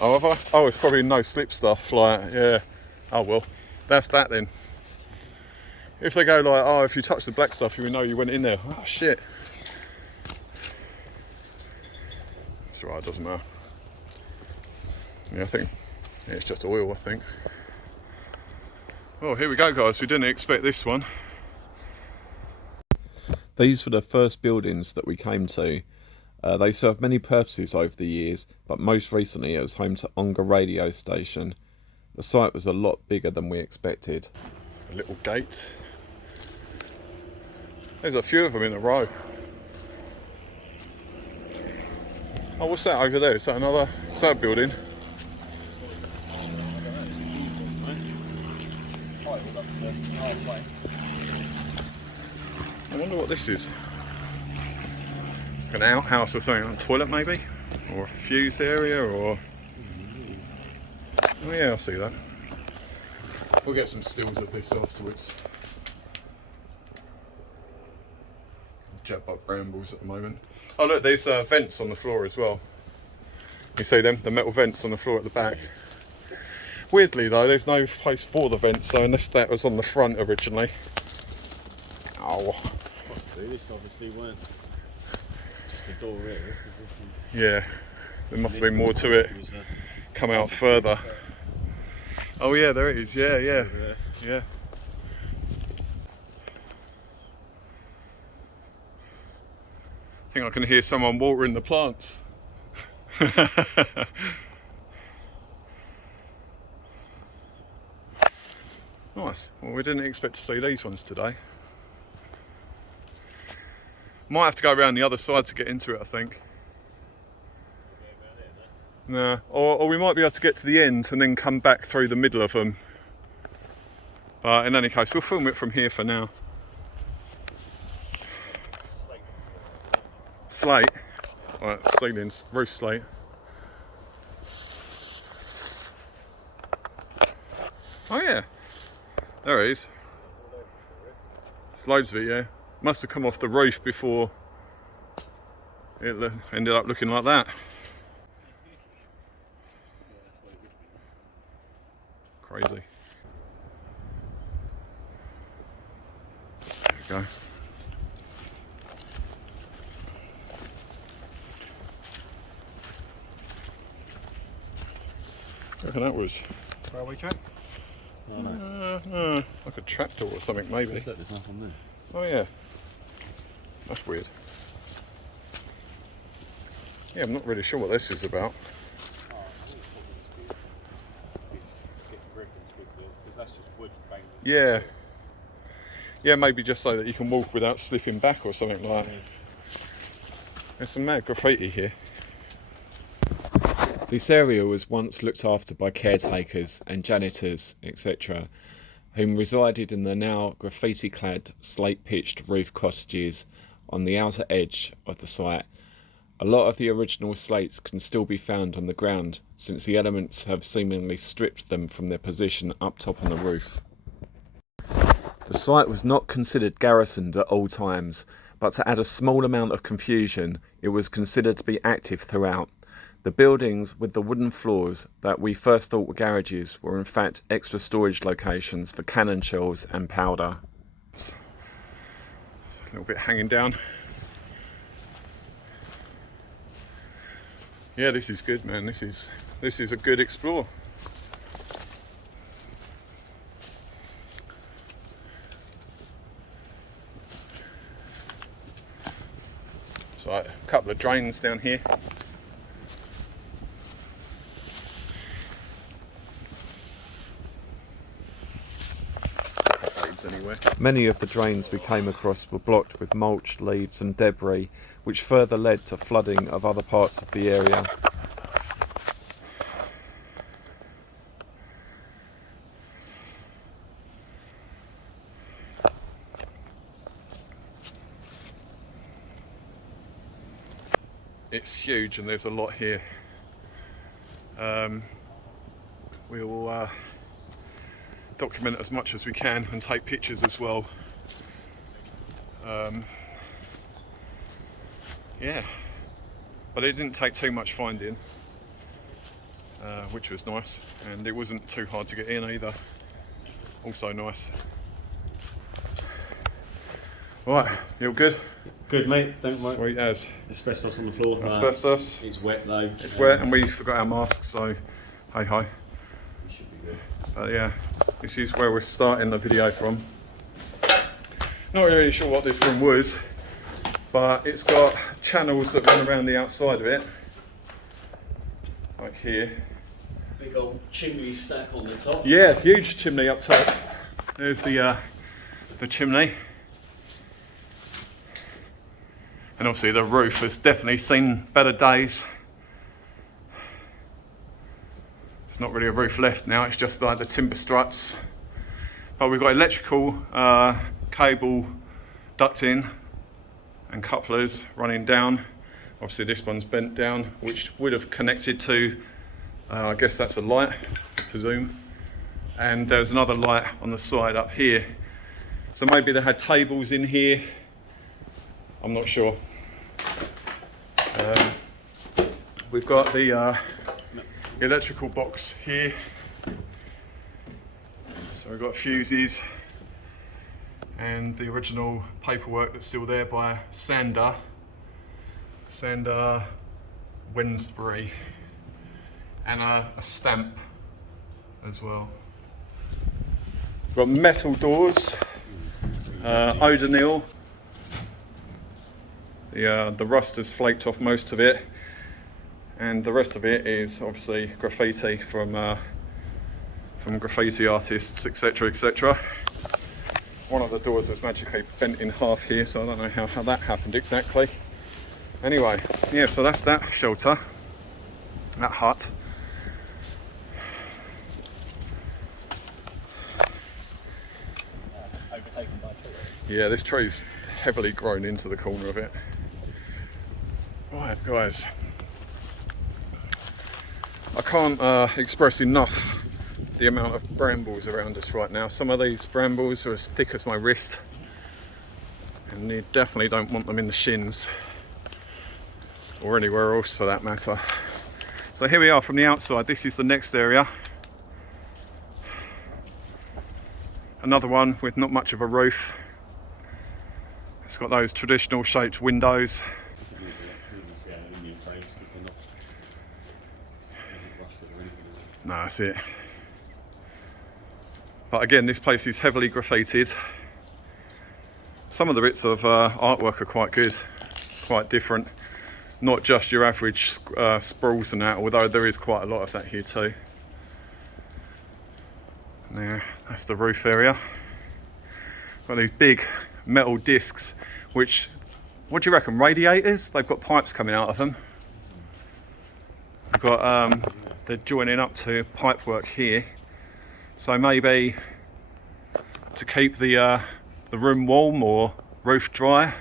Oh, have I? Oh, it's probably no slip stuff, like, yeah. Oh well, that's that then. If they go like, oh, if you touch the black stuff, you will know you went in there. Oh shit. It's alright, doesn't matter. Yeah, I think it's just oil, I think. Oh, here we go, guys. We didn't expect this one. These were the first buildings that we came to. They served many purposes over the years, but most recently it was home to Ongar radio station. The site was a lot bigger than we expected. A little gate. There's a few of them in a row. Oh, what's that over there? Is that another? Is that a building? I wonder what this is. It's like an outhouse or something, a toilet maybe? Or a fuse area, or... Oh yeah, I'll see that. We'll get some stills of this afterwards. Jetbug brambles at the moment. Oh look, there's vents on the floor as well. You see them? The metal vents on the floor at the back. Weirdly though, there's no place for the vents, so unless that was on the front originally. Oh. This obviously weren't just a door here, because this is... Yeah, there must be more to it. Come out further. Oh yeah, there it is. Yeah, yeah, yeah. I think I can hear someone watering the plants. Nice. Well, we didn't expect to see these ones today. Might have to go around the other side to get into it, I think. No, or we might be able to get to the end and then come back through the middle of them. But in any case, we'll film it from here for now. Slate. Right, ceilings, roof slate. Oh yeah, there it is. There's loads of it, yeah. Must have come off the roof before it ended up looking like that. Crazy. There we go. I reckon that was railway track? Oh, no. Like a tractor or something, maybe. Just look, there's nothing on there. Oh yeah. That's weird. Yeah, I'm not really sure what this is about. Yeah. Yeah, maybe just so that you can walk without slipping back or something like that. There's some mad graffiti here. This area was once looked after by caretakers and janitors, etc., whom resided in the now graffiti-clad, slate-pitched roof cottages on the outer edge of the site. A lot of the original slates can still be found on the ground, since the elements have seemingly stripped them from their position up top on the roof. The site was not considered garrisoned at all times, but to add a small amount of confusion, it was considered to be active throughout. The buildings with the wooden floors that we first thought were garages were in fact extra storage locations for cannon shells and powder. A little bit hanging down. Yeah, this is good, man. This is a good explore. So a couple of drains down here. Anywhere. Many of the drains we came across were blocked with mulch, leaves and debris, which further led to flooding of other parts of the area. It's huge and there's a lot here. We will document as much as we can and take pictures as well. Yeah, but it didn't take too much finding. which was nice, and it wasn't too hard to get in either. Also nice. Right, you all good? Good, mate. Don't worry. Sweet as. Asbestos on the floor. Asbestos. It's wet though. It's wet, and we forgot our masks, so hey ho. We should be good. But yeah, this is where we're starting the video from. Not really sure what this room was, but it's got channels that run around the outside of it, like here. Big old chimney stack on the top. Yeah, huge chimney up top. There's the chimney. And obviously the roof has definitely seen better days. It's not really a roof left now, it's just like the timber struts. But we've got electrical cable ducting and couplers running down. Obviously this one's bent down, which would have connected to, I guess that's a light, I presume. And there's another light on the side up here. So maybe they had tables in here. I'm not sure. We've got the electrical box here. So we've got fuses and the original paperwork that's still there by Sander Wednesbury, and a stamp as well. We've got metal doors, O'Donnell. The rust has flaked off most of it, and the rest of it is obviously graffiti from graffiti artists, etc, etc. One of the doors is magically bent in half here, so I don't know how that happened exactly. Anyway, yeah, so that's that shelter, that hut. Overtaken by a tree. Yeah, this tree's heavily grown into the corner of it. Right, guys, I can't express enough the amount of brambles around us right now. Some of these brambles are as thick as my wrist, and you definitely don't want them in the shins, or anywhere else for that matter. So here we are from the outside. This is the next area. Another one with not much of a roof. It's got those traditional shaped windows. No, that's it. But again, this place is heavily graffitied. Some of the bits of artwork are quite good, quite different. Not just your average sprawls and that, although there is quite a lot of that here too. There, that's the roof area. Got these big metal discs, which, what do you reckon, radiators? They've got pipes coming out of them. They've got, they're joining up to pipe work here. So maybe to keep the room warm or roof dry.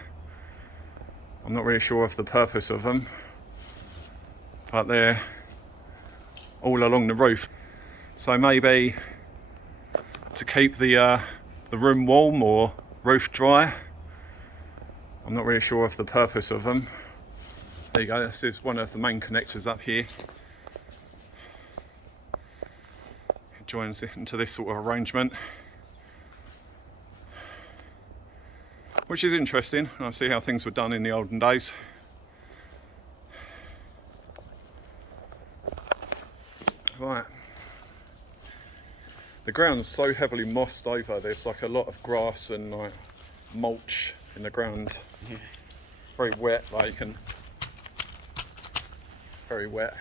I'm not really sure of the purpose of them, but they're all along the roof. So maybe to keep the room warm or roof dry. I'm not really sure of the purpose of them. There you go, this is one of the main connectors up here. It joins into this sort of arrangement, which is interesting. I see how things were done in the olden days. Right. The ground's so heavily mossed over, there's like a lot of grass and like mulch in the ground. Very wet, like, and very wet.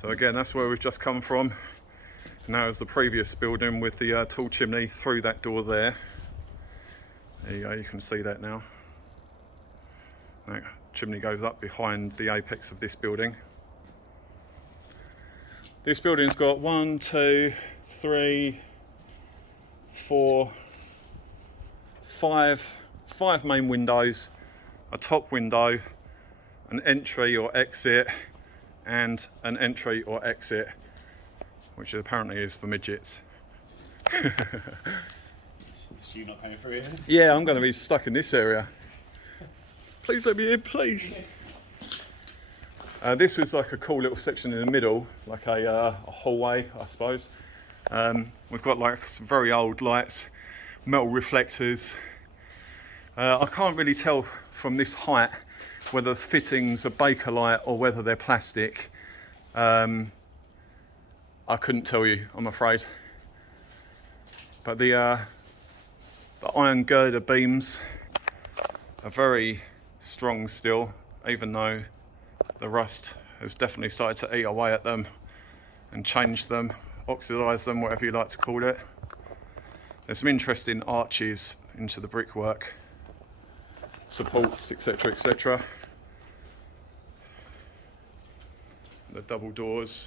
So again, that's where we've just come from. Now is the previous building with the tall chimney through that door there. There you go, you can see that now. That chimney goes up behind the apex of this building. This building's got 1, 2, 3, 4, 5 main windows, a top window, an entry or exit, and an entry or exit, which apparently is for midgets. So you're not coming through here? Yeah, I'm going to be stuck in this area. Please let me in, please. This was like a cool little section in the middle, like a hallway, I suppose. We've got like some very old lights, metal reflectors. I can't really tell from this height whether the fittings are Bakelite or whether they're plastic. I couldn't tell you, I'm afraid. But the iron girder beams are very strong still, even though the rust has definitely started to eat away at them and change them, oxidise them, whatever you like to call it. There's some interesting arches into the brickwork, supports, etc, etc. The double doors.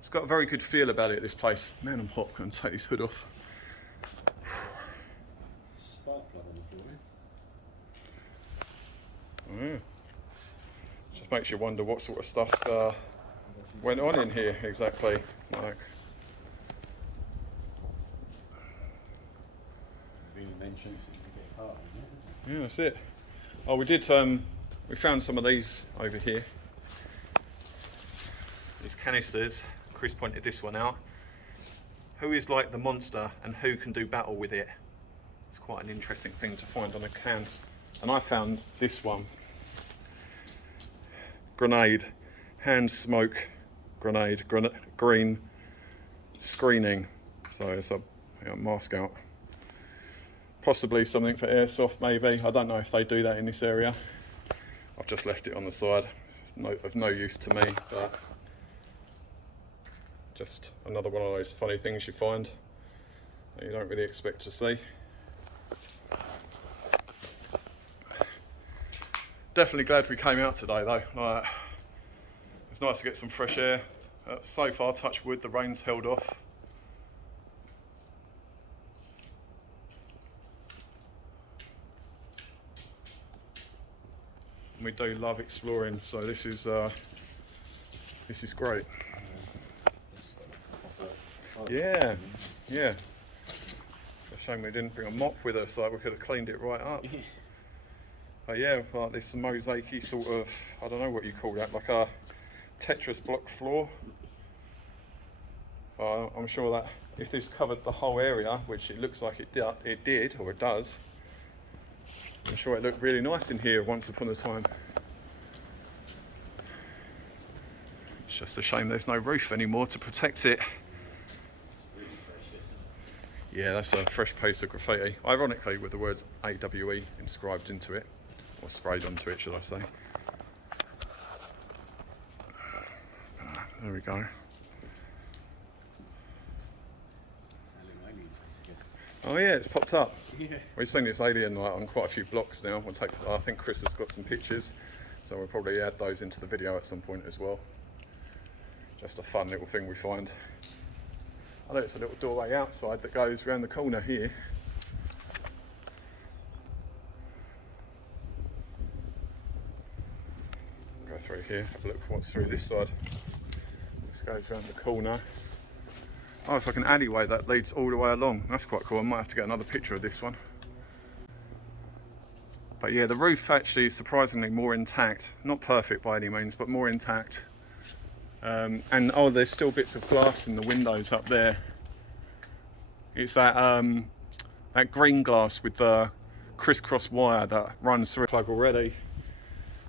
It's got a very good feel about it, this place. Man, I'm hot. Going to take this hood off. Spark plug on the floor. Yeah. Just makes you wonder what sort of stuff went on in here exactly. Like, Really mentions that you get part of it, isn't it? yeah, that's it. Oh, we did. We found some of these over here. These canisters. Chris pointed this one out. Who is like the monster and who can do battle with it? It's quite an interesting thing to find on a can. And I found this one. Grenade, hand smoke, grenade, green screening. So it's a mask out. Possibly something for airsoft maybe. I don't know if they do that in this area. I've just left it on the side. It's of no use to me, but just another one of those funny things you find that you don't really expect to see. Definitely glad we came out today though. Like, it's nice to get some fresh air. So far, touch wood, the rain's held off. We do love exploring, so this is great. Yeah, yeah. It's a shame we didn't bring a mop with us, like we could have cleaned it right up. But yeah, like this mosaic-y sort of, I don't know what you call that, like a Tetris block floor. I'm sure that if this covered the whole area, which it looks like it did, or it does, I'm sure it looked really nice in here once upon a time. It's just a shame there's no roof anymore to protect it. Yeah, that's a fresh piece of graffiti. Ironically, with the words AWE inscribed into it, or sprayed onto it, should I say. There we go. Oh yeah, it's popped up. Yeah. We've seen this alien light on quite a few blocks now. I think Chris has got some pictures, so we'll probably add those into the video at some point as well. Just a fun little thing we find. I know it's a little doorway outside that goes around the corner here. Go through here, have a look what's through this side. This goes around the corner. Oh, it's like an alleyway that leads all the way along. That's quite cool. I might have to get another picture of this one. But yeah, the roof actually is surprisingly more intact. Not perfect by any means, but more intact. And oh, there's still bits of glass in the windows up there. It's that that green glass with the crisscross wire that runs through the plug already.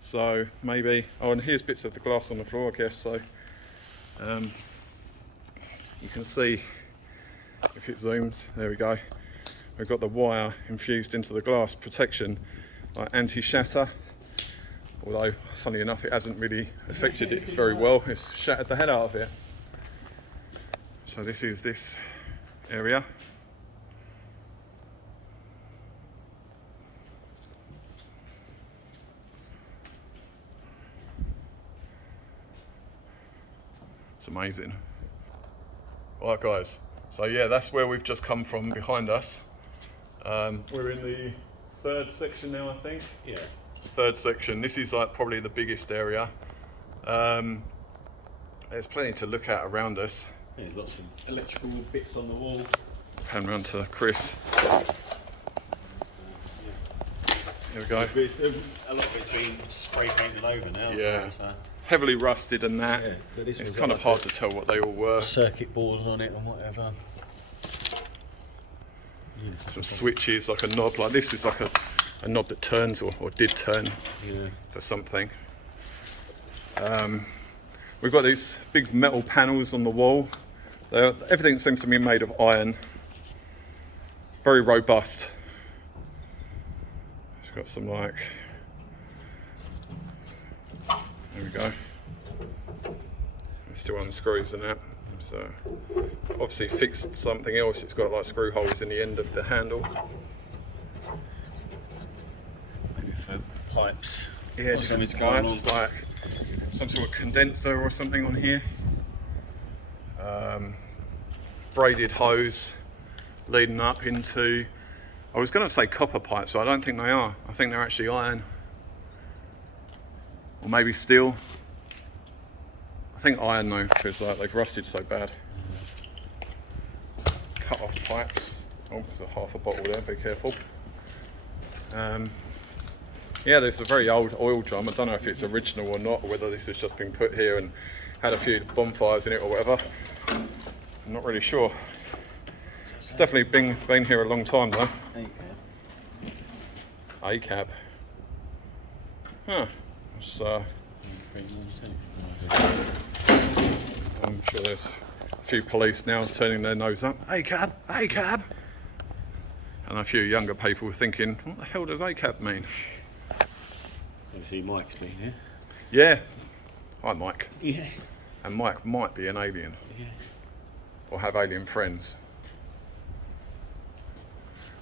So maybe, oh, and here's bits of the glass on the floor, I guess. So you can see, if it zooms, there we go. We've got the wire infused into the glass protection, like anti-shatter. Although, funny enough, it hasn't really affected it very well. It's shattered the head out of it. So this is this area. It's amazing. Right guys, so yeah, that's where we've just come from behind us. We're in the third section now, I think. Yeah. Third section. This is like probably the biggest area. There's plenty to look at around us. Yeah, there's lots of electrical bits on the wall. Pan round to Chris. There we go. A lot of it's been spray painted over now. Yeah. So. Heavily rusted and that. Yeah, but this It's one's kind got of like hard to tell what they all were. circuit board on it and whatever. Some switches, like a knob, like this is like a knob that turns or did turn for something. We've got these big metal panels on the wall. Everything seems to be made of iron. Very robust. It's got some like, there we go. It still unscrews and that. So obviously fixed something else. It's got like screw holes in the end of the handle. Maybe for pipes. Yeah, just something's going pipes, on. like some sort of condenser or something on here. Braided hose leading up into, I was going to say copper pipes, but I don't think they are. I think they're actually iron. Or maybe steel. I think iron though, because like, they've rusted so bad. Cut off pipes. Oh, there's a half a bottle there, be careful. Yeah, there's a very old oil drum. I don't know if it's original or not, or whether this has just been put here and had a few bonfires in it or whatever. I'm not really sure. It's definitely been here a long time though. A-cab. Huh. It's, I'm sure there's a few police now turning their nose up. A-cab, A-cab. And a few younger people thinking, what the hell does A-cab mean? Obviously Mike's been here. Yeah. Hi Mike. Yeah. And Mike might be an alien. Yeah. Or have alien friends.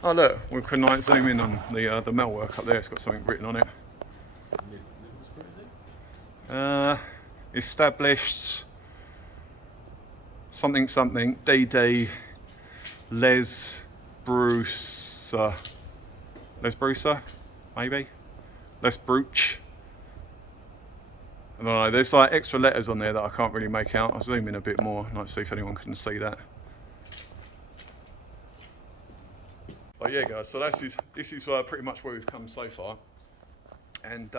Oh look, we can zoom in on the metalwork up there. It's got something written on it. Established something DD Les Brucer. Les Brucer, maybe? Les Bruch. I don't know, there's like extra letters on there that I can't really make out. I'll zoom in a bit more and I'll see if anyone can see that. But yeah guys, so this is pretty much where we've come so far. And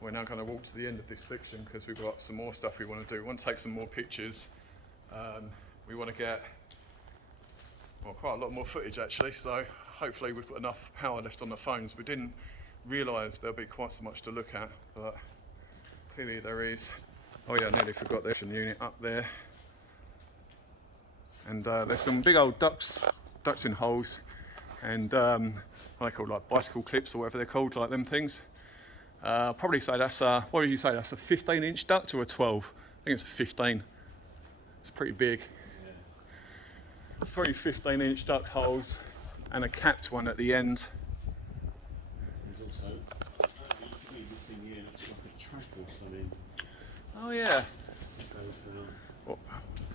we're now going to walk to the end of this section because we've got some more stuff we want to do. We want to take some more pictures. We want to get, well, quite a lot more footage actually, so hopefully we've got enough power left on the phones. We didn't realise there'll be quite so much to look at, but clearly there is. Oh yeah, I nearly forgot the action unit up there. And there's some big old ducts in holes, and what they call, like bicycle clips or whatever they're called, like them things. Probably say that's what do you say, that's a 15-inch duct or a 12? I think it's a 15. It's pretty big. Yeah. 3 15-inch duct holes and a capped one at the end. There's also, this thing here looks like a track or something. Oh yeah. Goes down.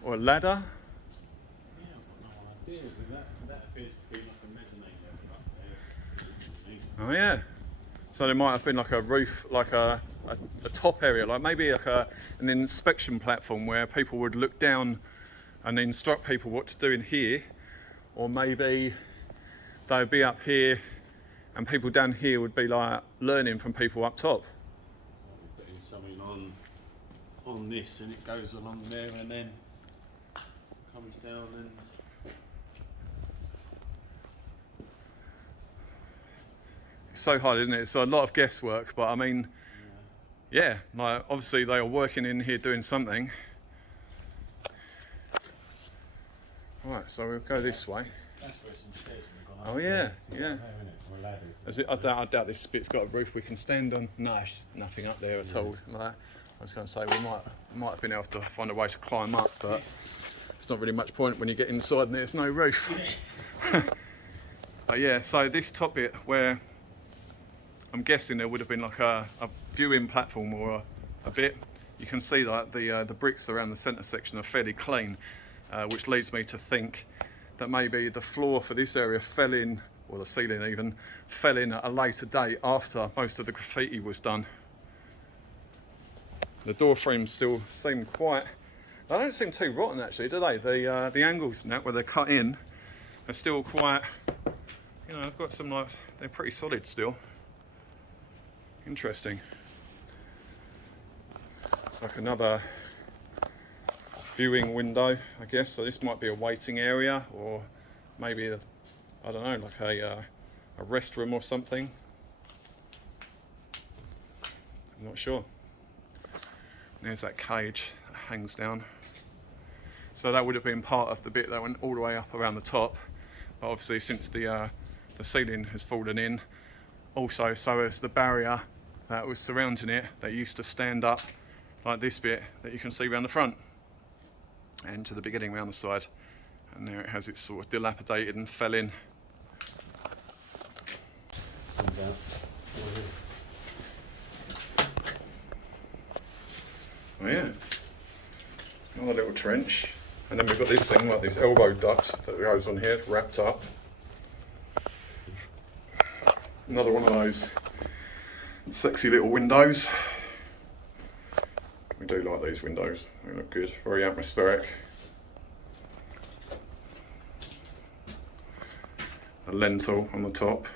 Or a ladder. Yeah, I've got no idea, but that appears to be like a mezzanine level up there. Oh yeah. So there might have been like a roof, like a top area, like maybe like an inspection platform where people would look down and instruct people what to do in here, or maybe they'd be up here and people down here would be like learning from people up top. Putting something on this and it goes along there and then comes down and. So hard, isn't it? It's a lot of guesswork, but I mean, yeah, like obviously they are working in here doing something. Right, so we'll go this way. That's where some stairs we've gone Oh up. yeah, yeah. Or a ladder. I doubt this bit's got a roof we can stand on. No, it's nothing up there at all. Like that. I was going to say we might have been able to find a way to climb up, but it's not really much point when you get inside and there's no roof. But yeah, so this top bit where I'm guessing there would have been like a viewing platform or a bit. You can see like the bricks around the centre section are fairly clean, which leads me to think that maybe the floor for this area fell in, or the ceiling even, fell in at a later date after most of the graffiti was done. The door frames still seem quite, they don't seem too rotten actually, do they? The angles and that where they're cut in are still quite you know, I've got some nice, they're pretty solid still. Interesting. It's like another viewing window, I guess. So this might be a waiting area, or maybe a, I don't know, like a restroom or something. I'm not sure. There's that cage that hangs down. So that would have been part of the bit that went all the way up around the top. But obviously, since the ceiling has fallen in, also so has the barrier that was surrounding it, that used to stand up like this bit that you can see around the front and to the beginning around the side. And there it has its sort of dilapidated and fell in. Comes out. Oh yeah, another little trench, and then we've got this thing like this elbow duct that goes on here, it's wrapped up. Another one of those sexy little windows. We do like these windows, they look good, very atmospheric. A lentil on the top.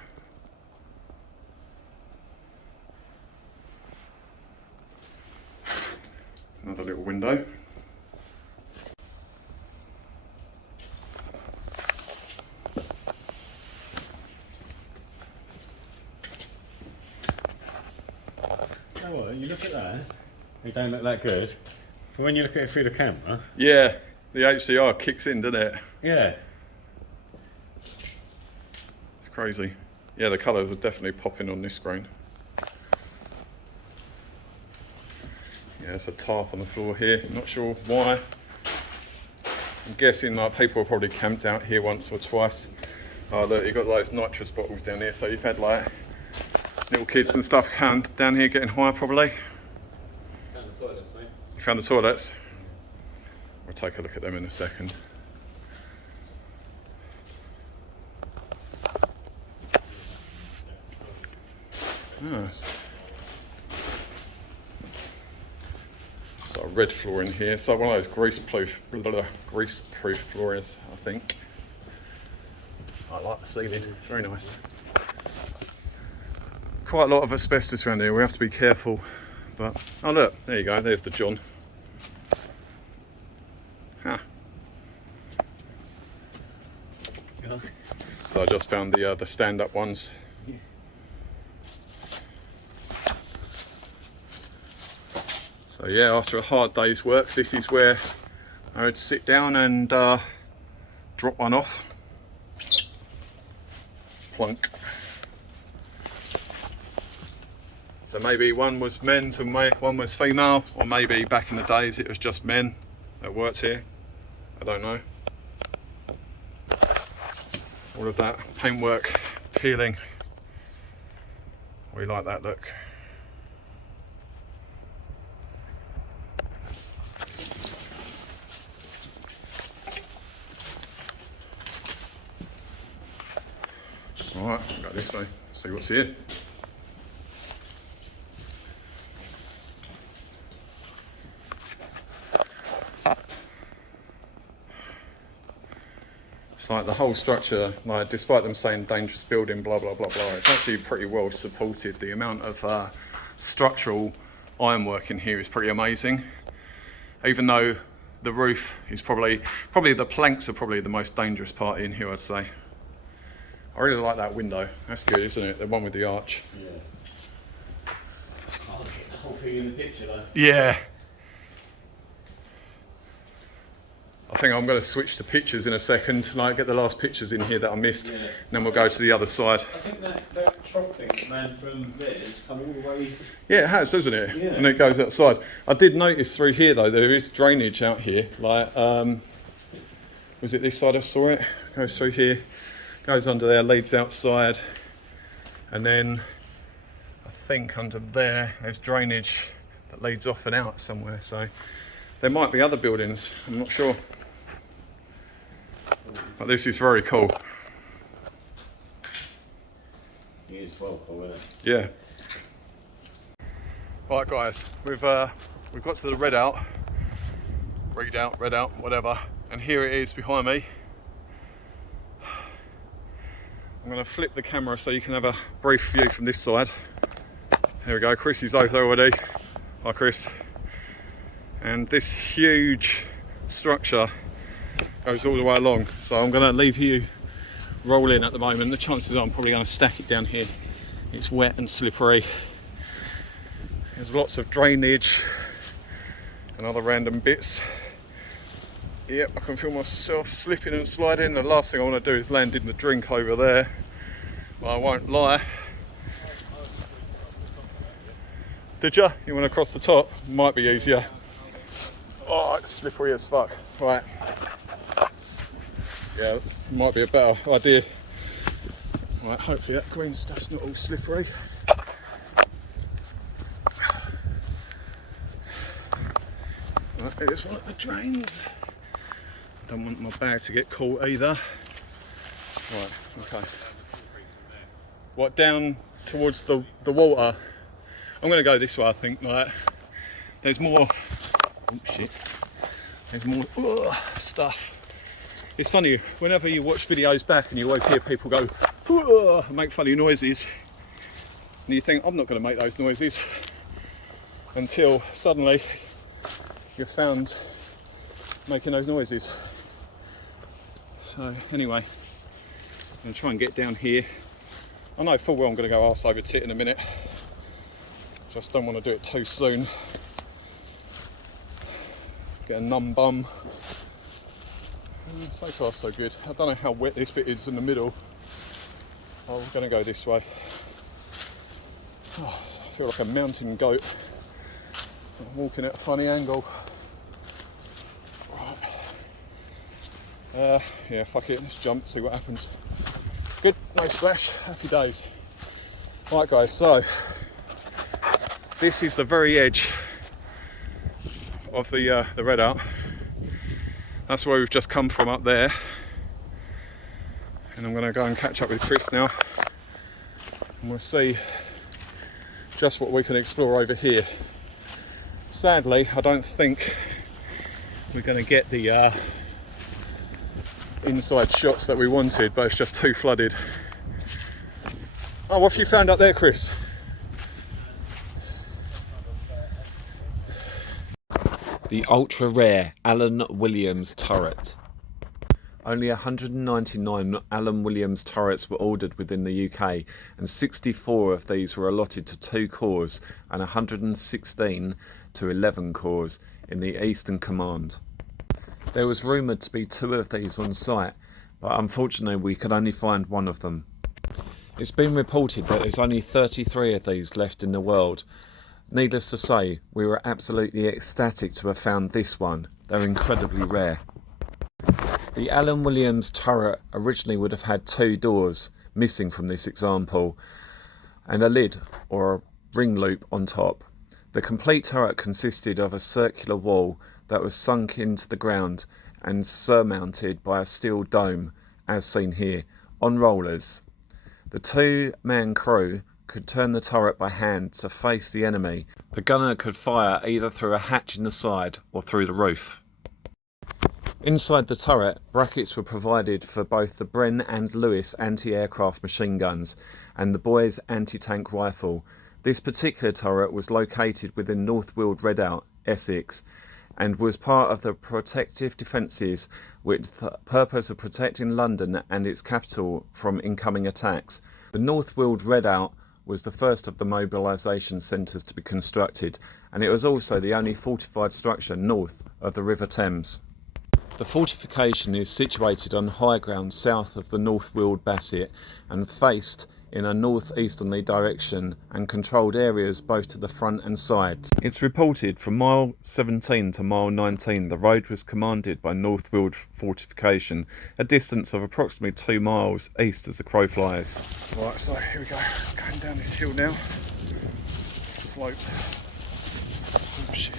Another little window. Oh, well, you look at that, it don't look that good. But when you look at it through the camera... Yeah, the HDR kicks in, doesn't it? Yeah. It's crazy. Yeah, the colours are definitely popping on this screen. Yeah, there's a tarp on the floor here, not sure why. I'm guessing like people are probably camped out here once or twice. Oh look, you've got those nitrous bottles down here, so you've had like little kids and stuff camped down here getting high probably. Found the toilets, mate. You found the toilets? We'll take a look at them in a second. Nice. Got a red floor in here, so one of those grease-proof floors, I think. I like the ceiling, very nice. Quite a lot of asbestos around here, we have to be careful. But, oh look, there you go, there's the John. Huh. Yeah. So I just found the stand-up ones. Yeah. So yeah, after a hard day's work, this is where I would sit down and drop one off. Plunk. So maybe one was men's and one was female, or maybe back in the days it was just men that worked here. I don't know. All of that paintwork peeling. We like that look. Alright, we'll go this way, see what's here. It's like the whole structure, like despite them saying dangerous building, blah blah blah blah, it's actually pretty well supported. The amount of structural ironwork in here is pretty amazing. Even though the roof is probably the planks are probably the most dangerous part in here, I'd say. I really like that window. That's good, isn't it? The one with the arch. Yeah. I'll get the whole thing in the picture though. Yeah. I think I'm going to switch to pictures in a second, like get the last pictures in here that I missed, Yeah. and then we'll go to the other side. I think that trough thing, man, from there's come all the way. Yeah, it has, doesn't it? Yeah. And it goes outside. I did notice through here though, there is drainage out here. Like, was it this side I saw it? Goes through here, goes under there, leads outside, and then I think under there, there's drainage that leads off and out somewhere. So there might be other buildings, I'm not sure. But this is very cool. It is well cool, isn't it? Yeah. Right guys, we've got to the Redoubt, whatever, and here it is behind me. I'm going to flip the camera so you can have a brief view from this side. Here we go, Chris is over there already. Hi Chris. And this huge structure goes all the way along. So I'm going to leave you roll in at the moment. The chances are I'm probably going to stack it down here. It's wet and slippery. There's lots of drainage and other random bits. Yep, I can feel myself slipping and sliding. The last thing I want to do is land in the drink over there, but I won't lie. Did you? You went across the top? Might be easier. Oh, it's slippery as fuck. Right. Yeah, might be a better idea. Right, hopefully that green stuff's not all slippery. Right, here's one of the drains. Don't want my bag to get caught either. Right, okay. What, down towards the water? I'm going to go this way, I think. Like, there's more. Oh shit! There's more stuff. It's funny, whenever you watch videos back and you always hear people go and make funny noises, and you think, I'm not going to make those noises, until suddenly you're found making those noises. So anyway, I'm going to try and get down here. I know full well I'm going to go arse over tit in a minute. Just don't want to do it too soon. Get a numb bum. So far so good. I don't know how wet this bit is in the middle. Oh, we're going to go this way. Oh, I feel like a mountain goat. I'm walking at a funny angle. Right. Yeah, fuck it, let's jump, see what happens. Good, no splash, happy days. Right guys, so this is the very edge of the redoubt. That's where we've just come from up there. And I'm going to go and catch up with Chris now. And we'll see just what we can explore over here. Sadly, I don't think we're going to get the inside shots that we wanted, but it's just too flooded. Oh, what have you found up there, Chris? The ultra rare Allan Williams Turret. Only 199 Allan Williams turrets were ordered within the UK, and 64 of these were allotted to 2 corps and 116 to 11 corps in the Eastern Command. There was rumoured to be 2 of these on site, but unfortunately we could only find 1 of them. It's been reported that there's only 33 of these left in the world. Needless to say, we were absolutely ecstatic to have found this one. They're incredibly rare. The Allan Williams turret originally would have had 2 doors, missing from this example, and a lid or a ring loop on top. The complete turret consisted of a circular wall that was sunk into the ground and surmounted by a steel dome, as seen here, on rollers. The 2-man crew could turn the turret by hand to face the enemy. The gunner could fire either through a hatch in the side or through the roof. Inside the turret, brackets were provided for both the Bren and Lewis anti-aircraft machine guns and the Boys anti-tank rifle. This particular turret was located within North Weald Redoubt, Essex, and was part of the protective defences with the purpose of protecting London and its capital from incoming attacks. The North Weald Redoubt was the first of the mobilisation centres to be constructed, and it was also the only fortified structure north of the River Thames. The fortification is situated on high ground south of the North Weald Basset and faced in a north-easterly direction and controlled areas both to the front and sides. It's reported from mile 17 to mile 19 the road was commanded by North Weald Fortification, a distance of approximately 2 miles east as the crow flies. Right, so here we go, going down this hill now. Slope. Oh shit.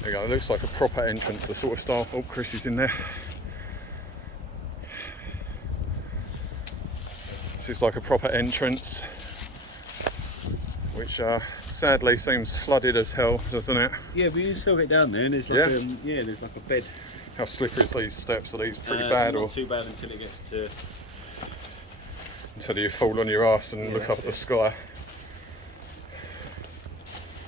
There you go, it looks like a proper entrance, the sort of style. Oh, Chris is in there. This is like a proper entrance, which sadly seems flooded as hell, doesn't it? Yeah, we used to go down there, and there's like there's like a bed How slippery is these steps? Are these pretty bad, not or too bad until it gets to... until you fall on your ass and look up at the sky?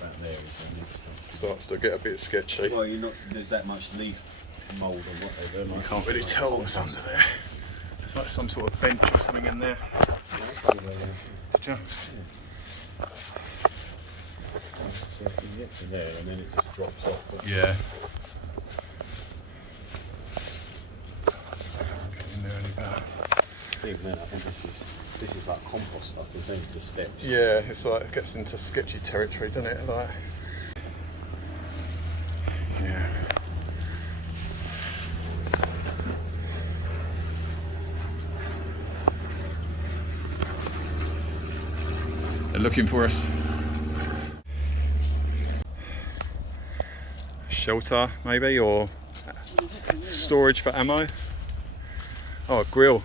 About there is the next stuff. Starts to get a bit sketchy. Well, there's that much leaf mould or whatever. You can't really tell what's under there. There's like some sort of bench or something in there. Did you? So you can get to there and then it just drops off. Yeah. Get in there any better. Even then, I think this is like compost stuff. This ain't the steps. Yeah, it's like it gets into sketchy territory, doesn't it? Like, yeah. They're looking for us. Shelter, maybe, or storage for ammo. Oh, a grill.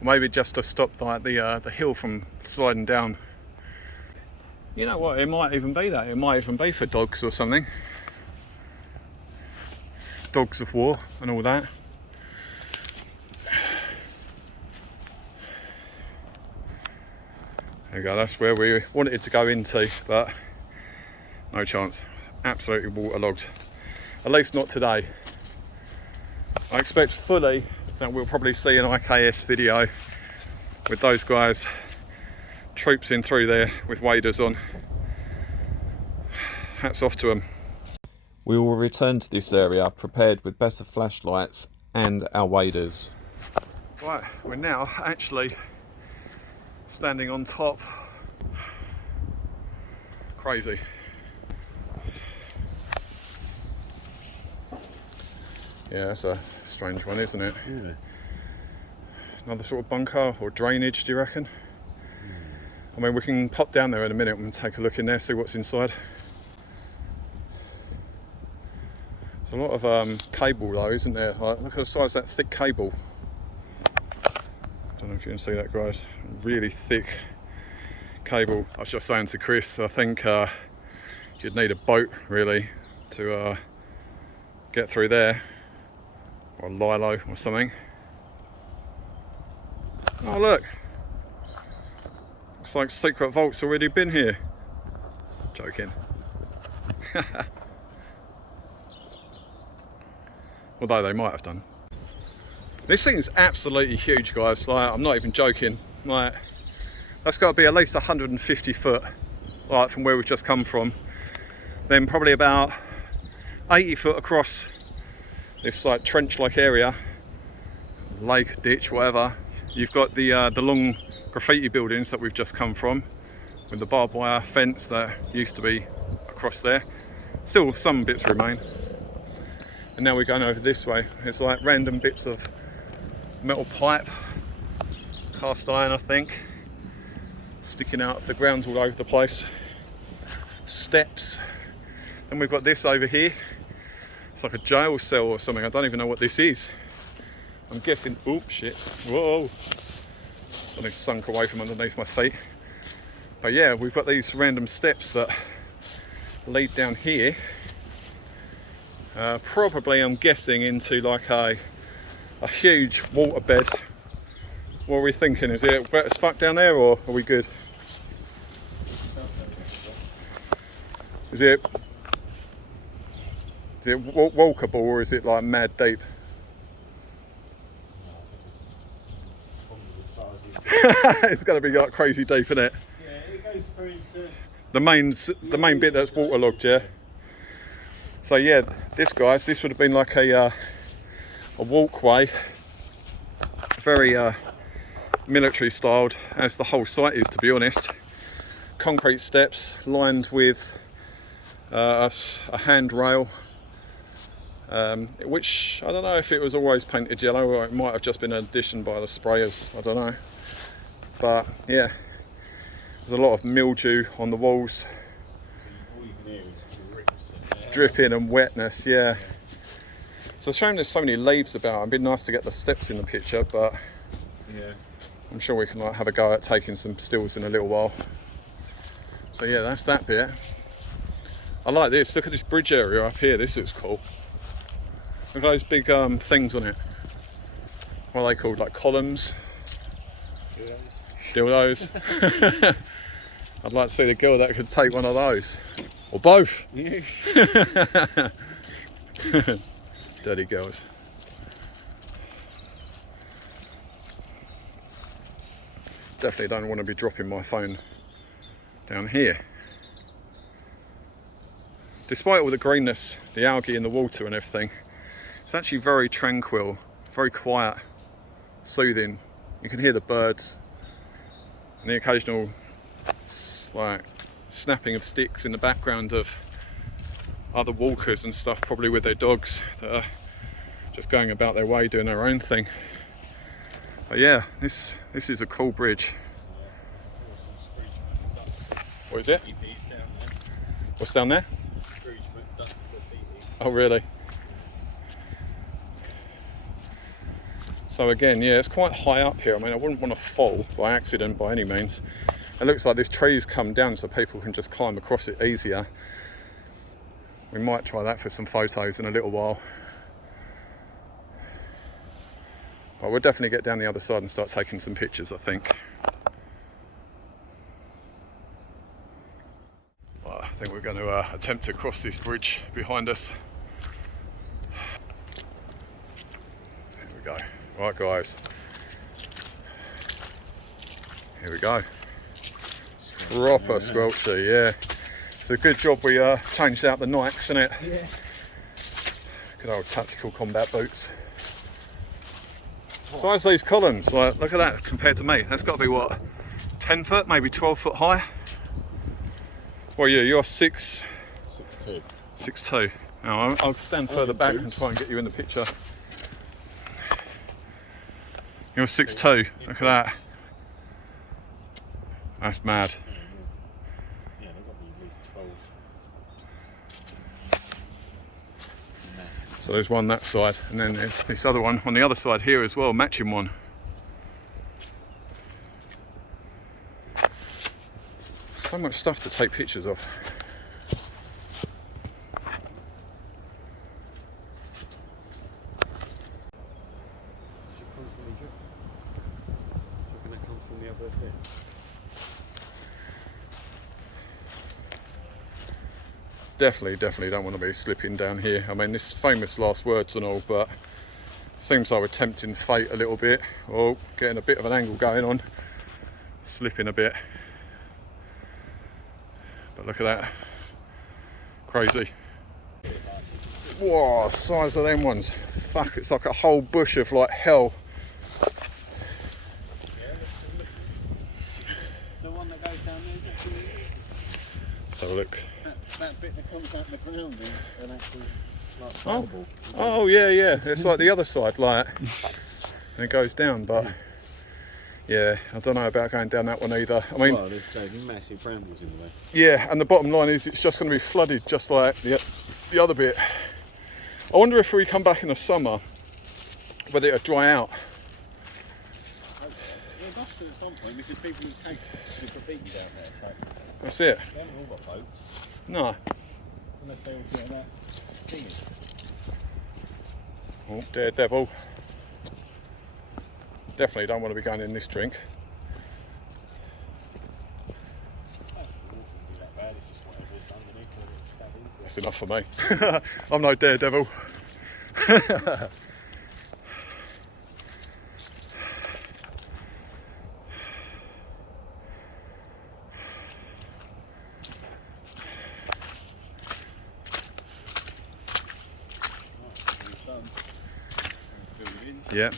Maybe just to stop like the hill from sliding down. You know what? It might even be that. It might even be for dogs or something. Dogs of war and all that. There we go. That's where we wanted to go into, but no chance. Absolutely waterlogged. At least not today. I expect fully that we'll probably see an IKS video with those guys troopsing through there with waders on. Hats off to them. We will return to this area prepared with better flashlights and our waders. Right, we're now actually standing on top. Crazy. Yeah, that's a strange one, isn't it? Yeah. Another sort of bunker or drainage, do you reckon? I mean, we can pop down there in a minute and take a look in there, see what's inside. There's a lot of cable though, isn't there? Like, look at the size of that thick cable. Don't know if you can see that, guys. Really thick cable. I was just saying to Chris, I think you'd need a boat really to get through there, or a lilo or something. Oh look, looks like secret vault's already been here. Joking. Although they might have done. This thing's absolutely huge, guys. Like, I'm not even joking. Like, that's got to be at least 150 foot, like from where we've just come from. Then probably about 80 foot across this like trench-like area, lake, ditch, whatever. You've got the long graffiti buildings that we've just come from, with the barbed wire fence that used to be across there. Still some bits remain. And now we're going over this way. It's like random bits of metal pipe, cast iron I think, sticking out of the ground all over the place. Steps. And we've got this over here. It's like a jail cell or something. I don't even know what this is. I'm guessing, oops, shit, whoa. Something sunk away from underneath my feet. But yeah, we've got these random steps that lead down here. Probably, I'm guessing, into like a huge waterbed. What are we thinking? Is it wet as fuck down there, or are we good? Is it walkable, or is it like mad deep? It's going to be like crazy deep, isn't it? Yeah, it goes through into the main bit that's waterlogged, yeah. So yeah, this would have been like a walkway, very military styled, as the whole site is, to be honest. Concrete steps lined with a handrail, which I don't know if it was always painted yellow, or it might have just been an addition by the sprayers, I don't know. But yeah, there's a lot of mildew on the walls. all you can hear is Dripping and wetness, yeah. It's a shame there's so many leaves about. It'd be nice to get the steps in the picture, but yeah, I'm sure we can like have a go at taking some stills in a little while. So yeah, that's that bit. I like this. Look at this bridge area up here. This looks cool. Look at those big things on it. What are they called? Like columns? Dildos. I'd like to see the girl that could take one of those. Or both. Yeah. Dirty girls. Definitely don't want to be dropping my phone down here. Despite all the greenness, the algae in the water and everything, it's actually very tranquil, very quiet, soothing. You can hear the birds and the occasional like snapping of sticks in the background of other walkers and stuff, probably with their dogs that are just going about their way doing their own thing. But yeah, this is a cool bridge. What is it? What's down there? Oh really? So again, yeah, it's quite high up here. I mean, I wouldn't want to fall by accident by any means. It looks like this tree's come down so people can just climb across it easier. We might try that for some photos in a little while. But we'll definitely get down the other side and start taking some pictures, I think. Well, I think we're going to attempt to cross this bridge behind us. Here we go. Right guys. Here we go. Proper squelchy, yeah. It's a good job we changed out the Nikes, isn't it? Yeah. Good old tactical combat boots. Size these columns, like look at that compared to me. That's got to be what, 10 foot, maybe 12 foot high. Well, yeah, you're 6'2". 6'2". Now I'll stand further back and try and get you in the picture. You're 6'2". Look at that. That's mad. Yeah, they've got to be at least 12. So there's one that side, and then there's this other one on the other side here as well, matching one. So much stuff to take pictures of. Should constantly drip. So can that come from the other bit? Definitely don't want to be slipping down here. I mean, this famous last words and all, but seems like we're tempting fate a little bit. Oh, getting a bit of an angle going on, slipping a bit. But look at that, crazy. Whoa, size of them ones. Fuck, it's like a whole bush of like hell. The one that goes down there is actually... So look. That bit that comes out the ground is an actual like Oh. marble. Oh yeah, it's like the other side, like, and it goes down, but yeah, I don't know about going down that one either. I mean, Well, there's massive brambles in the way. yeah, and the bottom line is it's just going to be flooded just like the other bit. I wonder if we come back in the summer, whether it'll dry out. It must do at some point because people will take the graffitis out there, so That's it. they haven't all got boats. No. Unless they all get that thingy. Oh, daredevil. Definitely don't want to be going in this drink. That's enough for me. I'm no daredevil. Yeah.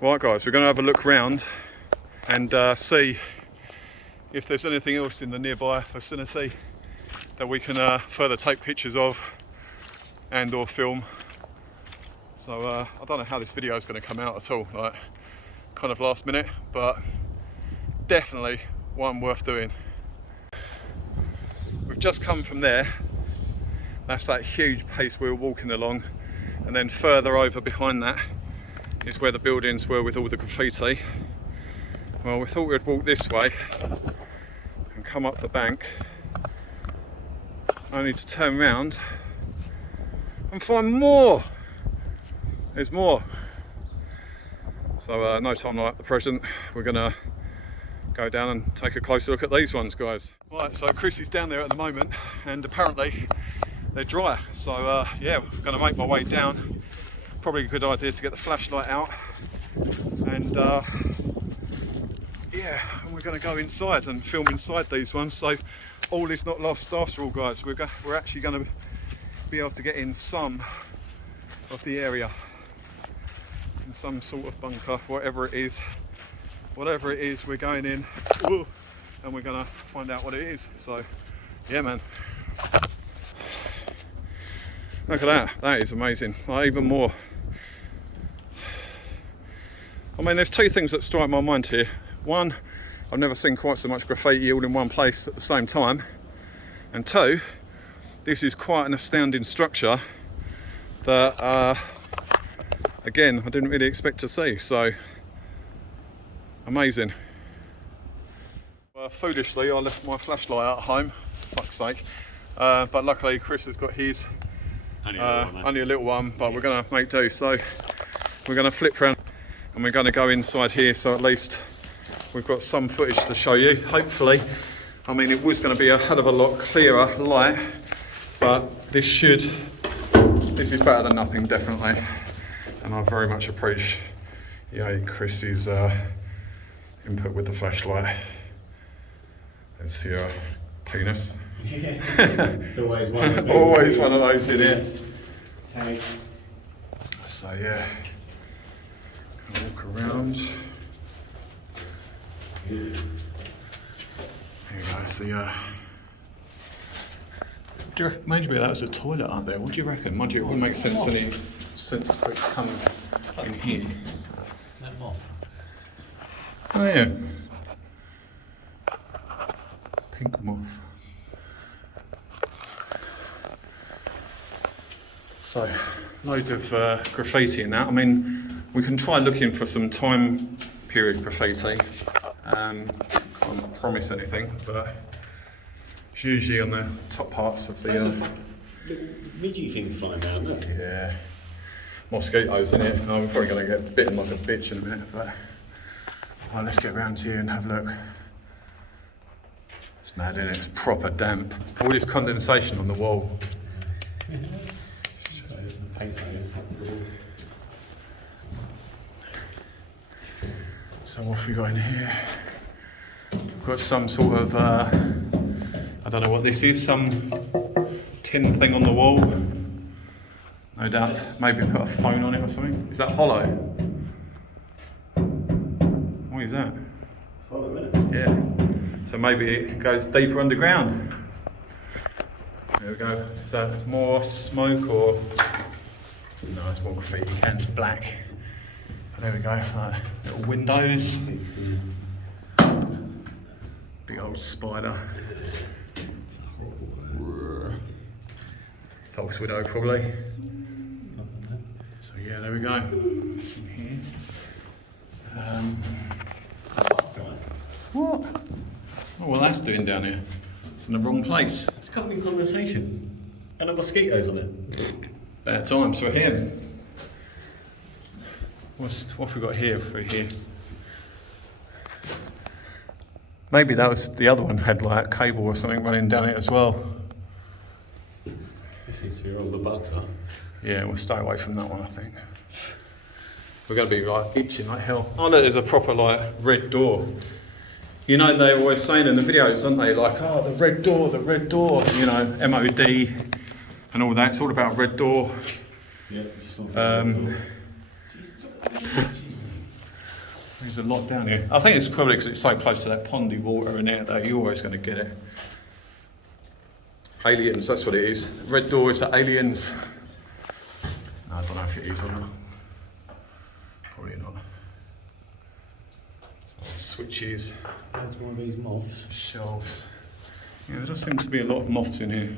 Right guys, we're going to have a look round and see if there's anything else in the nearby vicinity that we can further take pictures of and or film. So I don't know how this video is going to come out at all, like kind of last minute, but definitely one worth doing. We've just come from there. That's that huge piece we were walking along, and then further over behind that is where the buildings were with all the graffiti. Well, we thought we'd walk this way and come up the bank, only to turn around and find more. There's more. So no time like the present, we're gonna go down and take a closer look at these ones, guys. Right, so Chris is down there at the moment, and apparently they're dry. So yeah, I'm gonna make my way down. Probably a good idea to get the flashlight out, and yeah, and we're gonna go inside and film inside these ones. So all is not lost after all, guys. We're actually gonna be able to get in some of the area, in some sort of bunker, whatever it is. Whatever it is, we're going in. Whoa, and we're gonna find out what it is. So yeah, man, look at that. That is amazing. Like, even more. I mean, there's two things that strike my mind here. One, I've never seen quite so much graffiti all in one place at the same time, and two, this is quite an astounding structure that again, I didn't really expect to see. So amazing. Foolishly, I left my flashlight at home, fuck's sake. But luckily Chris has got his, only a little one, but we're gonna make do. So we're gonna flip around and we're gonna go inside here, so at least we've got some footage to show you, hopefully. I mean, it was gonna be a hell of a lot clearer light, but this is better than nothing, definitely. And I very much appreciate Chris's input with the flashlight. There's your penis. Yeah, it's always one of those. Always one of those in it. Tag. So yeah, gonna walk around. There you go. So do you reckon maybe that was a toilet up there? What do you reckon? Mind you, it wouldn't make sense for it to come in here. That moth. Oh yeah. Pink moth. So, loads of graffiti in that. I mean, we can try looking for some time period graffiti. Can't promise anything, but it's usually on the top parts of the... Those are little midgy things flying around, look. Yeah. Mosquitoes, isn't it? I'm probably going to get bitten like a bitch in a minute, but... Well, let's get round here and have a look. It's mad, isn't it? It's proper damp. All this condensation on the wall. So the paint's going to the wall. So what have we got in here? We've got some sort of, I don't know what this is, some tin thing on the wall. No doubt, maybe put a phone on it or something. Is that hollow? What is that? Hollow, isn't it? Yeah. So maybe it goes deeper underground. There we go. Is that more smoke or? No, it's more graffiti. Cans black. There we go. Little windows. Big old spider. False widow, probably. So yeah, there we go. From here. What? Oh, well, that's doing down here. It's in the wrong place. It's covered in condensation. And the mosquitoes on it. Bad times for him. What have we got here for here? Maybe that was the other one, had like a cable or something running down it as well. This seems to be where all the bugs are. Yeah, we'll stay away from that one, I think. We're going to be like itching like hell. Oh look, there's a proper like red door. You know, they're always saying in the videos, aren't they? Like, oh, the red door, you know, MOD and all that. It's all about red door. Yeah, there's a lot down here. I think it's probably because it's so close to that pondy water in there that you're always going to get it. Aliens, that's what it is. Red door is the aliens. No, I don't know if it is or not. Probably not. Switches. Loads more of these moths. Shelves. Yeah, there does seem to be a lot of moths in here.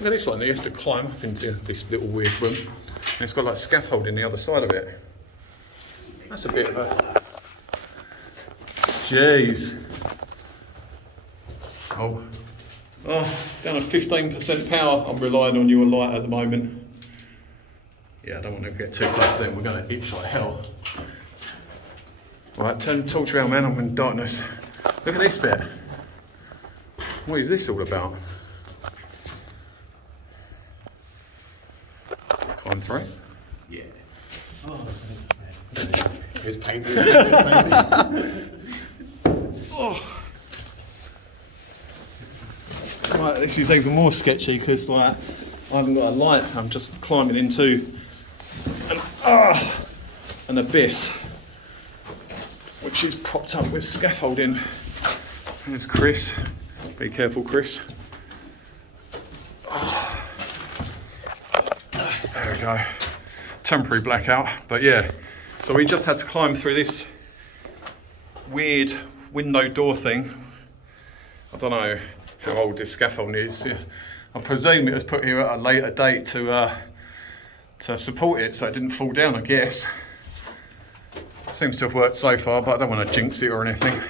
Look at this one, you have to climb up into this little weird room. And it's got like scaffolding the other side of it. That's a bit of a Jeez. Oh, down to 15% power. I'm relying on your light at the moment. Yeah, I don't want to get too close then, we're going to itch like hell. Right, turn the torch around, man, I'm in darkness. Look at this bit. What is this all about? Time for it? Yeah. Oh, that's bad. It's painful. Oh. Right, this is even more sketchy because like I haven't got a light. I'm just climbing into an abyss, which is propped up with scaffolding. There's Chris. Be careful, Chris. Oh. There we go. Temporary blackout, but yeah. So we just had to climb through this weird window door thing. I don't know how old this scaffolding is. I presume it was put here at a later date to support it so it didn't fall down, I guess. Seems to have worked so far, but I don't want to jinx it or anything.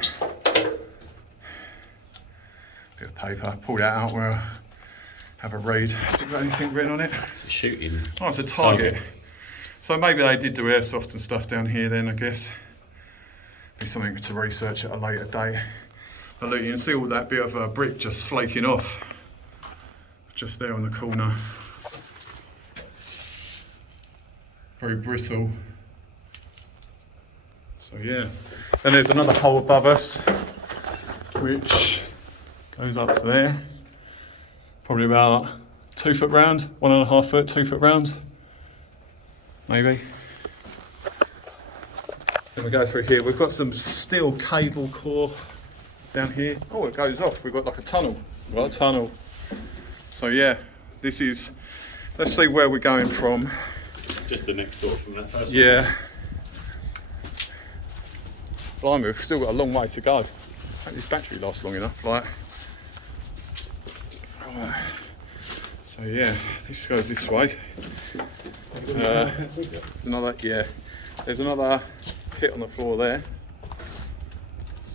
Bit of paper, pull that out, we'll have a read. Has it got anything written on it? It's a shooting. Oh, it's a target. So maybe they did do airsoft and stuff down here then, I guess. Be something to research at a later date. But look, you can see all that bit of brick just flaking off. Just there on the corner. Very brittle. So yeah. And there's another hole above us, which goes up there. Probably about 2 foot round, 1.5 foot, 2 foot round. Maybe. Then we go through here. We've got some steel cable core down here. Oh, it goes off. We've got like a tunnel. We've got a tunnel. So yeah, this is, let's see where we're going from. Just the next door from that first one. Yeah. Blimey, we've still got a long way to go. I hope this battery lasts long enough. Like. So yeah, this goes this way. There's another pit on the floor there.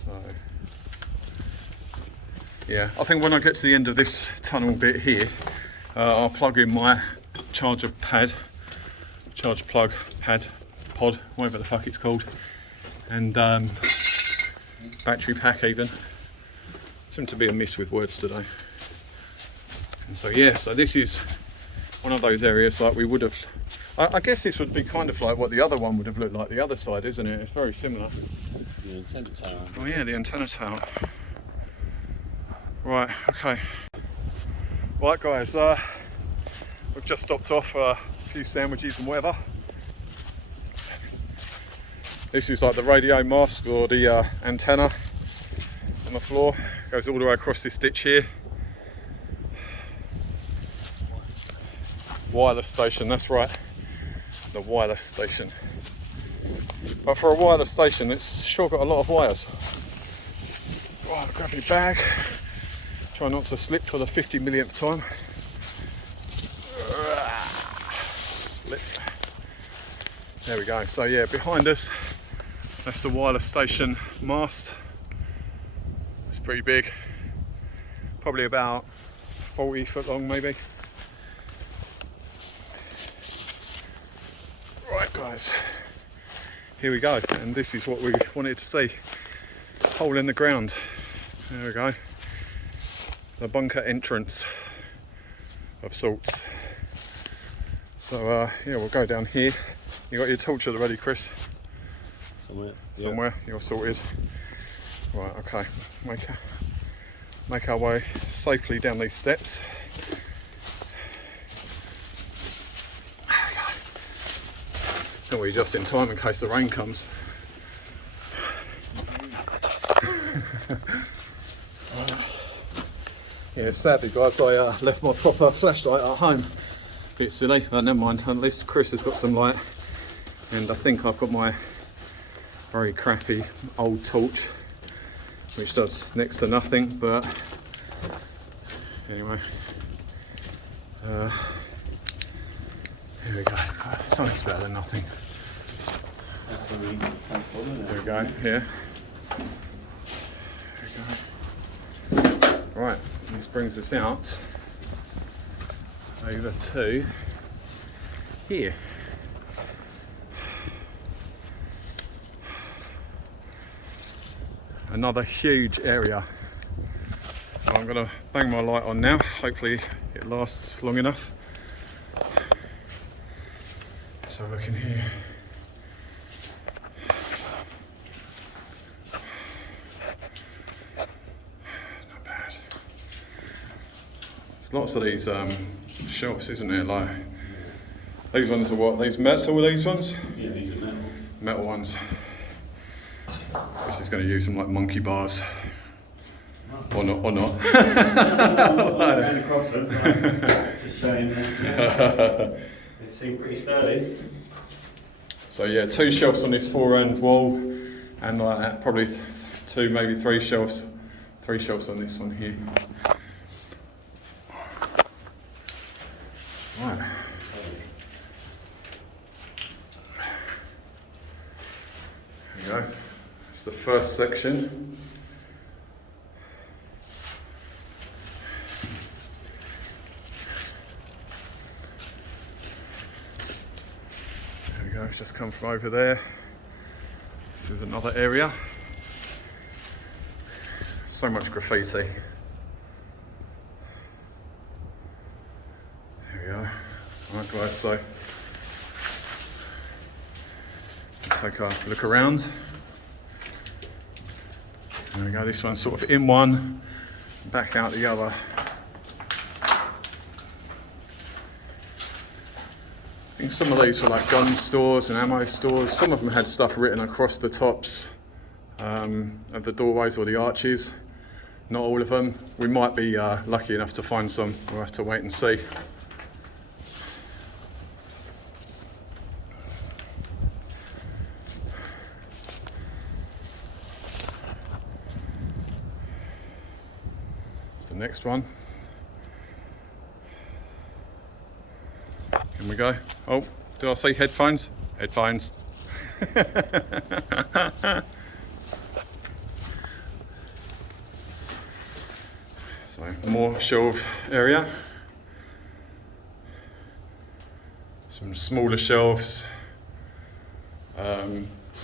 So yeah, I think when I get to the end of this tunnel bit here, I'll plug in my charge plug pad, pod, whatever the fuck it's called, and battery pack even. Seem to be a miss with words today. And so yeah, so this is one of those areas like we would have, I guess this would be kind of like what the other one would have looked like, the other side, isn't it? It's very similar. The antenna tower. Oh yeah, the antenna tower. Right, okay. Right guys, we've just stopped off for a few sandwiches and whatever. This is like the radio mast or the antenna on the floor. Goes all the way across this ditch here. Wireless station, that's right, the wireless station. But for a wireless station, it's sure got a lot of wires. Right, grab my bag. Try not to slip for the 50 millionth time. Slip. There we go. So yeah, behind us, that's the wireless station mast. It's pretty big. Probably about 40 foot long maybe. Right guys, here we go, and this is what we wanted to see. Hole in the ground. There we go. The bunker entrance of sorts. So yeah, we'll go down here. You got your torch ready, Chris? Somewhere. You're sorted. Right, okay. Make our way safely down these steps. And we're just in time in case the rain comes. Yeah, sadly guys, I left my proper flashlight at home. Bit silly, but never mind. At least Chris has got some light, and I think I've got my very crappy old torch, which does next to nothing. But anyway, here we go. Something's better than nothing. There we go. Yeah. Right, this brings us out over to here. Another huge area. I'm going to bang my light on now, hopefully it lasts long enough. Let's have a look in here. Not bad. There's lots of these shelves, isn't there? Like these ones are what? These metal, these ones? Yeah, these are metal. Metal ones. This is going to use them like monkey bars. Or not, or not. Ran across them, just showing that. They seem pretty sturdy. So yeah, 2 shelves on this 4-end wall, and like that, probably 2, maybe 3 shelves. 3 shelves on this one here. Right. There you go. It's the first section. There we go, it's just come from over there. This is another area. So much graffiti. There we go. Alright guys, so let's take a look around. There we go, this one's sort of in one, back out the other. I think some of these were like gun stores and ammo stores. Some of them had stuff written across the tops of the doorways or the arches. Not all of them. We might be lucky enough to find some. We'll have to wait and see. It's the next one. Here we go. Oh, did I say headphones? Headphones. So more shelf area. Some smaller shelves.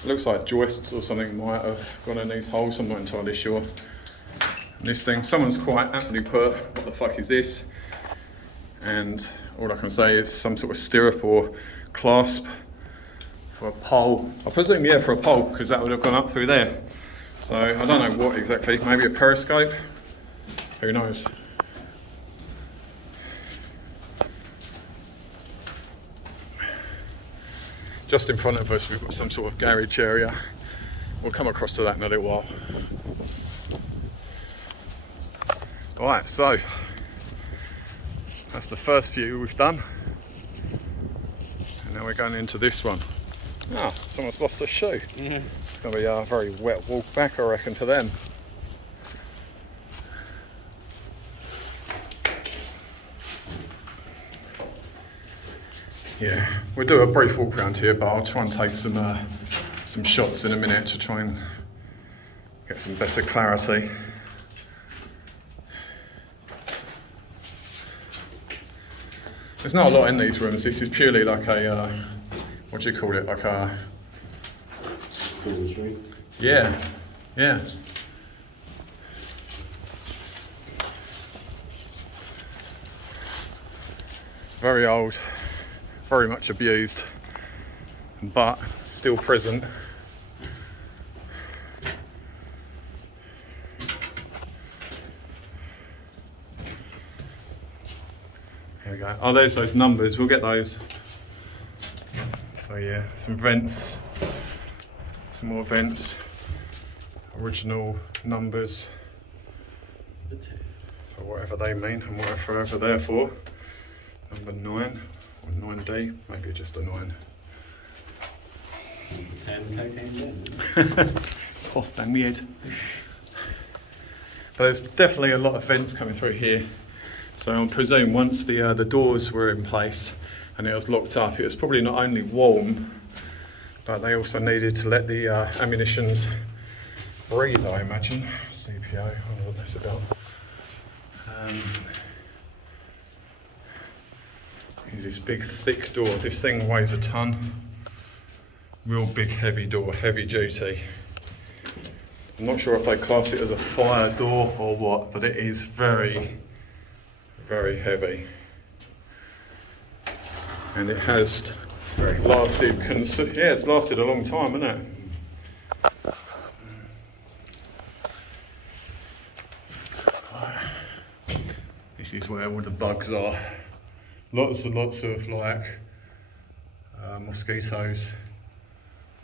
Looks like joists or something might have gone in these holes. I'm not entirely sure. And this thing, someone's quite aptly put, what the fuck is this? And all I can say is some sort of stirrup or clasp for a pole. I presume, yeah, for a pole, because that would have gone up through there. So I don't know what exactly, maybe a periscope? Who knows? Just in front of us we've got some sort of garage area. We'll come across to that in a little while. Right, so that's the first few we've done. And now we're going into this one. Ah, someone's lost a shoe. Yeah. It's going to be a very wet walk back, I reckon, for them. Yeah, we'll do a brief walk around here, but I'll try and take some shots in a minute to try and get some better clarity. There's not a lot in these rooms. This is purely like a, what do you call it? Like a... Yeah, yeah. Very old, very much abused, but still present. There we go. Oh, there's those numbers. We'll get those. So yeah, some vents, some more vents, original numbers for whatever they mean and whatever they're for. Number 9 or 9D, maybe just a 9. 10 cocaine. Oh, bang me head. But there's definitely a lot of vents coming through here. So I presume once the doors were in place and it was locked up, it was probably not only warm, but they also needed to let the ammunitions breathe, I imagine. CPO, I don't know what that's about. Here's this big thick door. This thing weighs a ton. Real big heavy door, heavy duty. I'm not sure if they class it as a fire door or what, but it is very, very heavy. And it has lasted, yeah, it's lasted a long time, hasn't it? This is where all the bugs are. Lots and lots of like mosquitoes,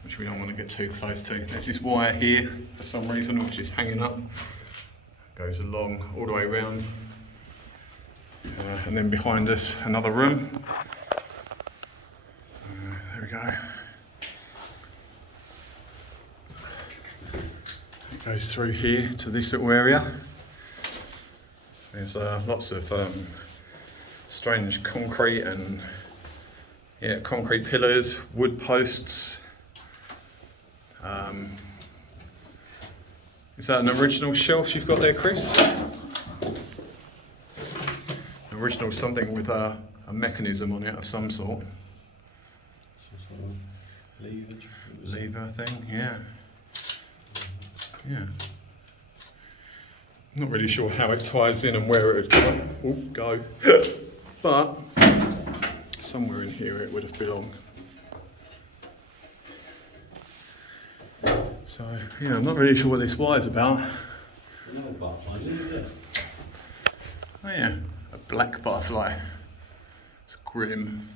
which we don't want to get too close to. There's this wire here for some reason, which is hanging up. Goes along all the way around. And then behind us, another room. There we go. It goes through here to this little area. There's lots of strange concrete and concrete pillars, wood posts. Is that an original shelf you've got there, Chris? Original something with a mechanism on it of some sort. Lever thing, yeah. Yeah. Not really sure how it ties in and where it would go, but somewhere in here it would have belonged. So, yeah, I'm not really sure what this wire's about. Oh yeah, a black butterfly. It's grim.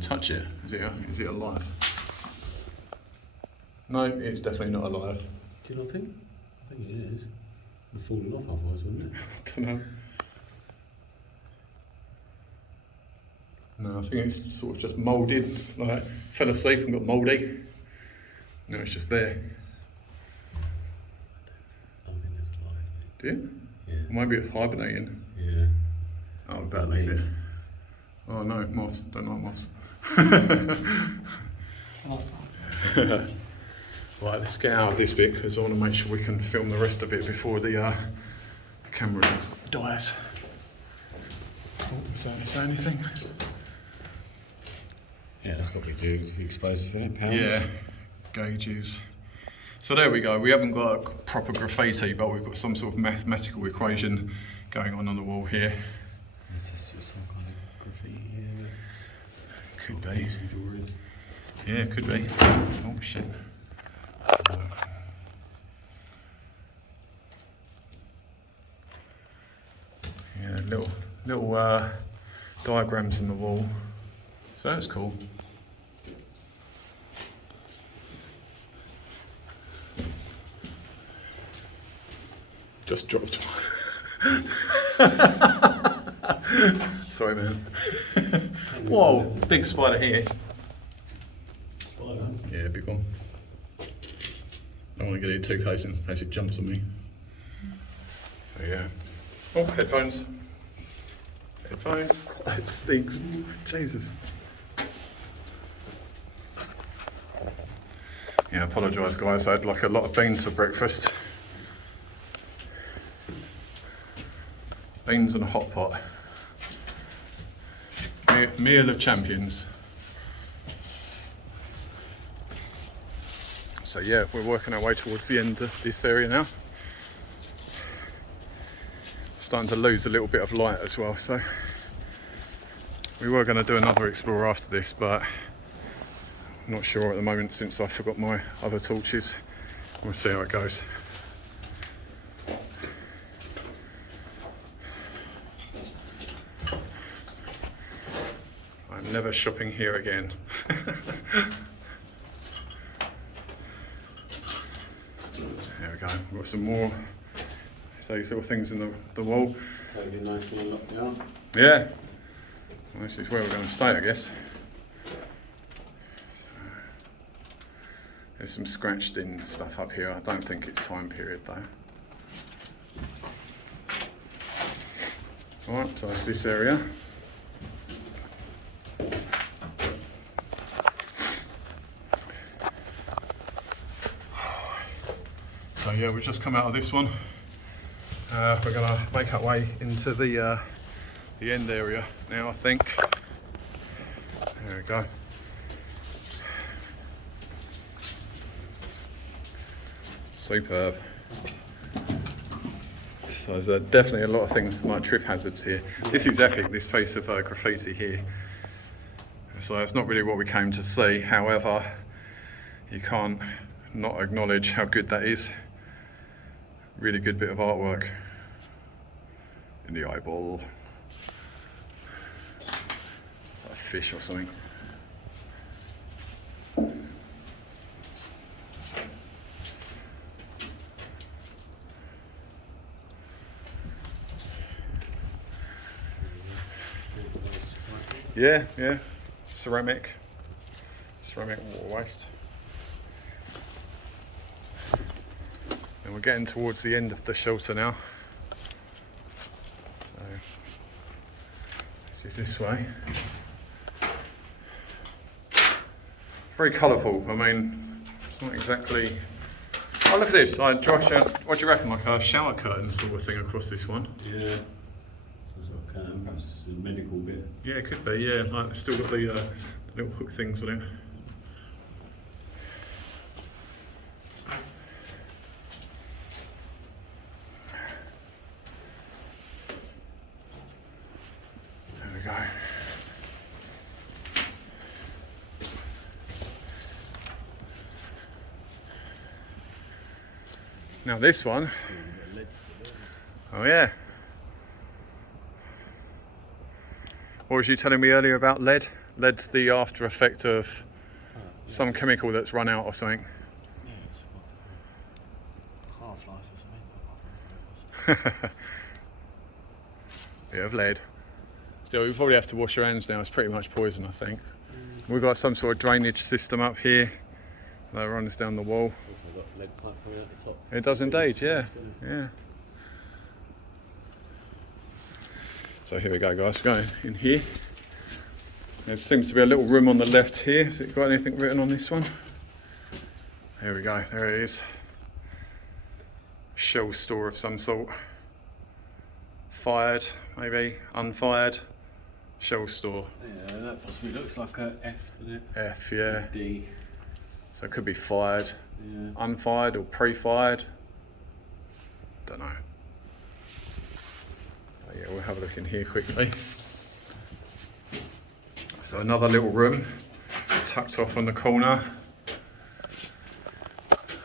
Touch it. Is it alive? No, it's definitely not alive. Do you not think? I think it is. It would have fallen off otherwise, wouldn't it? I don't know. No, I think it's sort of just moulded, like fell asleep and got mouldy. No, it's just there. I think it's alive. Do you? Yeah. Maybe it's hibernating. Yeah. Oh, about like this. Oh no, moths. Don't like moths. Right, let's get out of this bit because I want to make sure we can film the rest of it before the camera dies. Oh, is that anything? Yeah, that's got to be due explosives in it, pounds. Yeah, gauges. So there we go. We haven't got a proper graffiti, but we've got some sort of mathematical equation going on the wall here. Is this some kind of graffiti here? Could be. Some drawing. Yeah, could be. Oh shit. Yeah, little diagrams in the wall. So that's cool. Just dropped. Sorry, man. Whoa, big spider here. Spider? Yeah, big one. Don't want to get it too close in case it jumps on me. So yeah. Oh, headphones. Headphones. Oh, it stinks. Jesus. Yeah, I apologise guys, I had like a lot of beans for breakfast. Beans and a hot pot. Meal of champions. So yeah, we're working our way towards the end of this area now. Starting to lose a little bit of light as well, so we were going to do another explore after this, but I'm not sure at the moment since I forgot my other torches. We'll see how it goes. I'm never shopping here again. There we go, we've got some more these little things in the wall. That'd be nice to lock down. Yeah, well, this is where we're going to stay, I guess. There's some scratched in stuff up here. I don't think it's time period though. Alright, so that's this area. yeah, we've just come out of this one. We're going to make our way into the end area now, I think. There we go. Superb. So there's definitely a lot of things, like trip hazards here. This is epic, this piece of graffiti here. So it's not really what we came to see. However, you can't not acknowledge how good that is. Really good bit of artwork. In the eyeball. Like a fish or something. Yeah, yeah. Ceramic water waste. And we're getting towards the end of the shelter now. So this is this way. Very colourful. I mean, it's not exactly. Oh, look at this! Like, Josh, what do you reckon? Like a shower curtain sort of thing across this one? Yeah. Perhaps the medical bit. Yeah, it could be. Yeah, like it's still got the little hook things on it. There we go. Now this one. Oh yeah. What was you telling me earlier about lead? Lead's the after effect of some chemical that's run out or something. Yeah, it's what, half-life or something. Bit of lead. Still, you probably have to wash your hands now. It's pretty much poison, I think. We've got some sort of drainage system up here that runs down the wall. We've got lead pipe coming out the top. It does indeed, yeah. Yeah. So here we go, guys. We're going in here. There seems to be a little room on the left here. Has it got anything written on this one? There we go. There it is. Shell store of some sort. Fired, maybe unfired. Shell store. Yeah, that possibly looks like a F, doesn't it? F, yeah. D. So it could be fired, Yeah. unfired, or pre-fired. Don't know. But yeah, we'll have a look in here quickly. So another little room tucked off on the corner.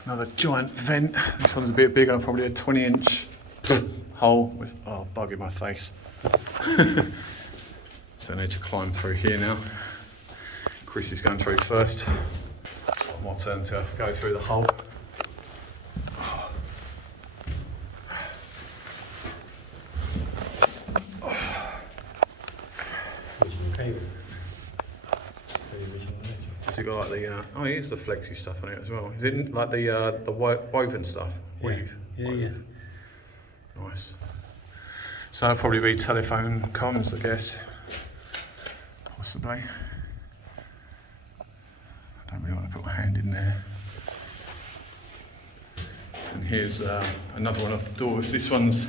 Another giant vent. This one's a bit bigger, probably a 20-inch hole with bug in my face. So I need to climb through here now. Chris is going through first. It's my turn to go through the hole. Has it got like the oh, here's the flexi stuff on it as well. Is it like the woven stuff? Weave. Yeah. Nice. So it'll probably be telephone comms, I guess. Possibly. I don't really want to put my hand in there. And here's another one of the doors. This one's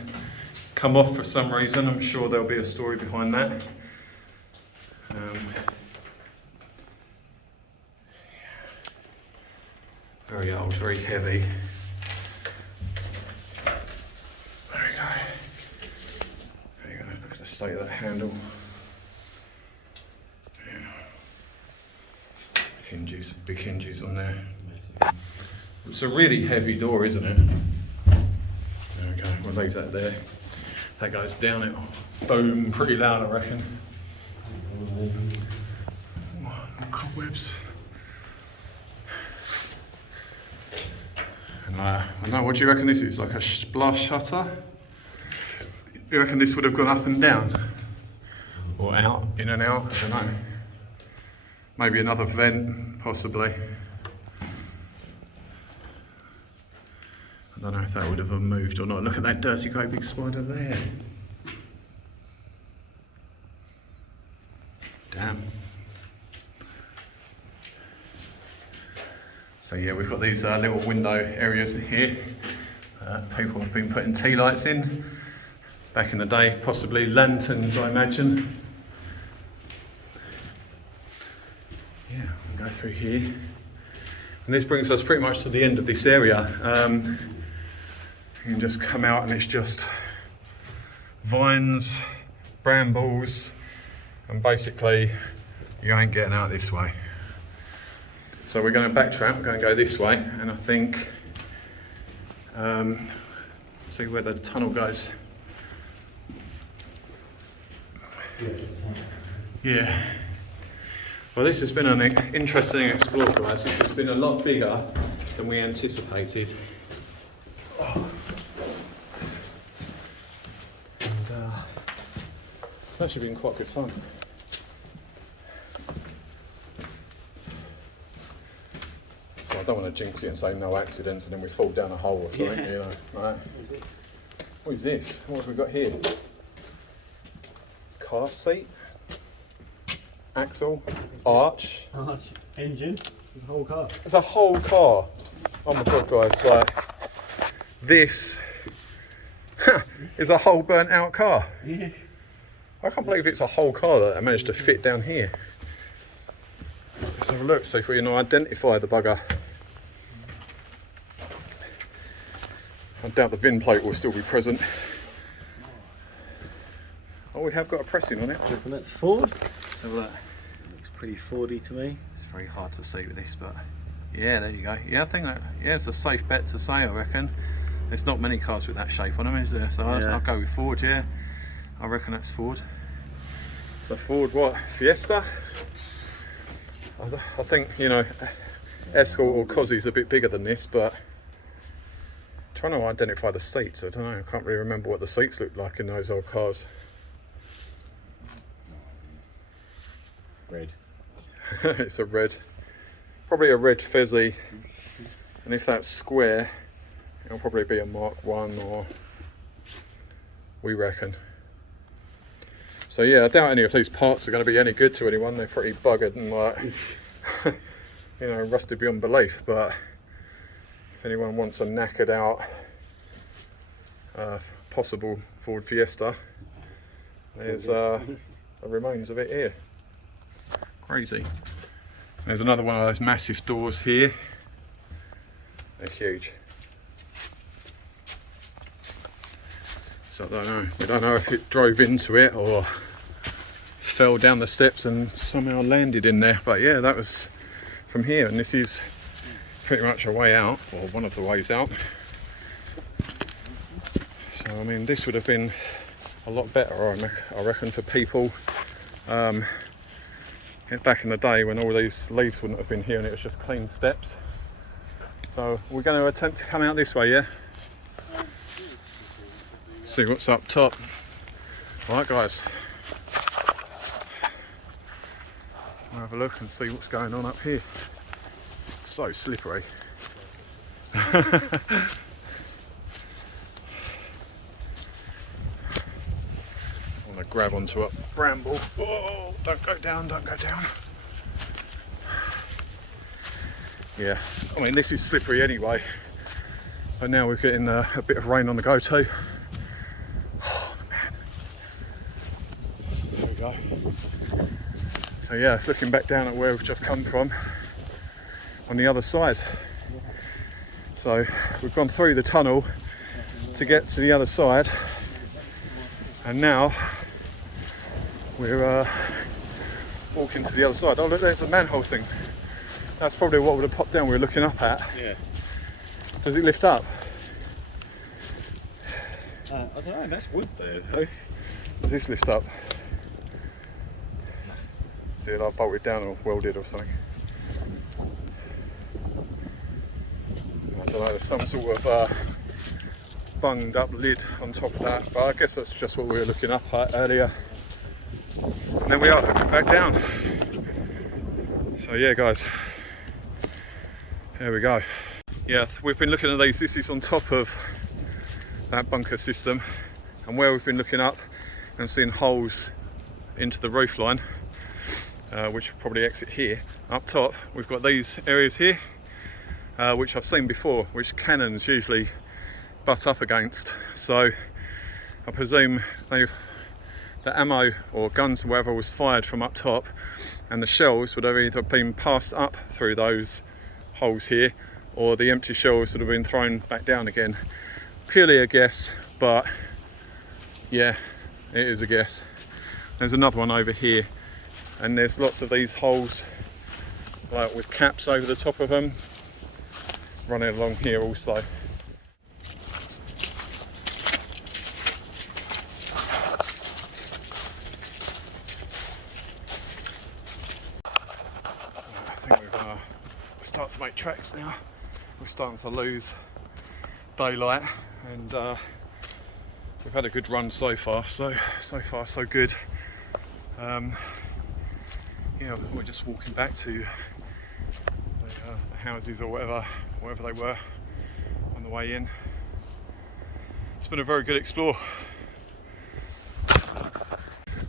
come off for some reason. I'm sure there'll be a story behind that. Very old, very heavy. There we go. There you go, look at the state of that handle. Yeah. Big hinges on there. It's a really heavy door, isn't it? There we go, we'll leave that there. That goes down, it'll boom pretty loud, I reckon. Cobwebs. And I don't know, what do you reckon this is? Like a splash shutter? You reckon this would have gone up and down? Or out, in and out? I don't know. Maybe another vent, possibly. I don't know if that would have moved or not. Look at that dirty great big spider there. Damn. So yeah, we've got these little window areas here. People have been putting tea lights in. Back in the day, possibly lanterns, I imagine. Yeah, we'll go through here. And this brings us pretty much to the end of this area. You can just come out and it's just vines, brambles, and basically you ain't getting out this way. So we're going to backtrack, we're going to go this way, and I think see where the tunnel goes. Yeah. Well, this has been an interesting explore, guys. This has been a lot bigger than we anticipated. Oh. And it's actually been quite good fun. So I don't want to jinx it and say no accidents and then we fall down a hole or something, you know. Right? What is this? What have we got here? Car seat, axle, arch, engine. There's a whole car. It's a whole car. Oh my god, guys! Like this is a whole burnt out car. Yeah. I can't believe it's a whole car that I managed to fit down here. Let's have a look, see if we can identify the bugger. I doubt the VIN plate will still be present. Oh, we have got a pressing on it. And that's Ford. So look. Looks pretty Fordy to me. It's very hard to see with this, but yeah, there you go. Yeah, I think that, yeah, it's a safe bet to say, I reckon. There's not many cars with that shape on them, is there? So yeah. I'll go with Ford, yeah. I reckon that's Ford. So Ford what? Fiesta? I think, you know, Escort or Cozzy's a bit bigger than this, but trying to identify the seats, I don't know, I can't really remember what the seats looked like in those old cars. Red. It's a red, probably a red Fezzy, and if that's square, it'll probably be a Mark 1 or we reckon. So yeah, I doubt any of these parts are going to be any good to anyone. They're pretty buggered and like, you know, rusted beyond belief. But if anyone wants a knackered out possible Ford Fiesta, there's the remains of it here. Crazy. There's another one of those massive doors here. They're huge. So I don't know. We don't know if it drove into it or fell down the steps and somehow landed in there. But yeah, that was from here, and this is pretty much a way out, or one of the ways out. So I mean, this would have been a lot better, I reckon, for people. Back in the day when all these leaves wouldn't have been here and it was just clean steps. So we're going to attempt to come out this way, yeah? See what's up top. Right guys, we'll have a look and see what's going on up here. It's so slippery. I want to grab onto a bramble. Whoa, don't go down, don't go down. Yeah, I mean this is slippery anyway, but now we're getting a bit of rain on the go too. Oh man. There we go. So yeah, it's looking back down at where we've just come from on the other side. So we've gone through the tunnel to get to the other side, and now we're walking to the other side. Oh look, there's a manhole thing. That's probably what would have popped down we were looking up at. Yeah. Does it lift up? I don't know, that's wood there though. Does this lift up? Is it like bolted down or welded or something? I don't know, there's some sort of bunged up lid on top of that, but I guess that's just what we were looking up at earlier. And then we are looking back down. So yeah guys, there we go. Yeah, we've been looking at these. This is on top of that bunker system, and where we've been looking up and seeing holes into the roof line, which will probably exit here. Up top we've got these areas here, which I've seen before, which cannons usually butt up against. So I presume the ammo or guns or whatever was fired from up top, and the shells would have either been passed up through those holes here, or the empty shells would have been thrown back down again. Purely a guess, but yeah, it is a guess. There's another one over here, and there's lots of these holes like with caps over the top of them running along here also. I think we're gonna start to make tracks now. We're starting to lose daylight, and we've had a good run so far. So far so good. Yeah, we're just walking back to the houses or wherever they were on the way in. It's been a very good explore.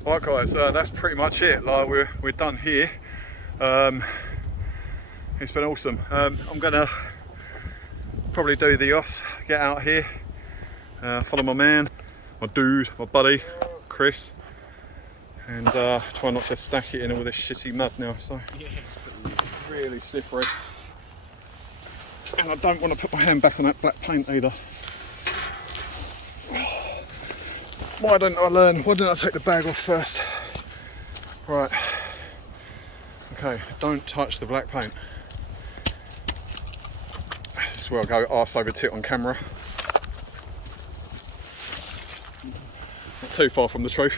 Right guys, that's pretty much it. Like we're done here. It's been awesome. I'm gonna probably do the offs, get out here, follow my man, my dude, my buddy, Chris, and try not to stack it in all this shitty mud now. So Yeah, it's really slippery, and I don't want to put my hand back on that black paint either. Why didn't I learn? Why didn't I take the bag off first? Right. Okay, don't touch the black paint. This is where I go arse over tit on camera. Not too far from the truth.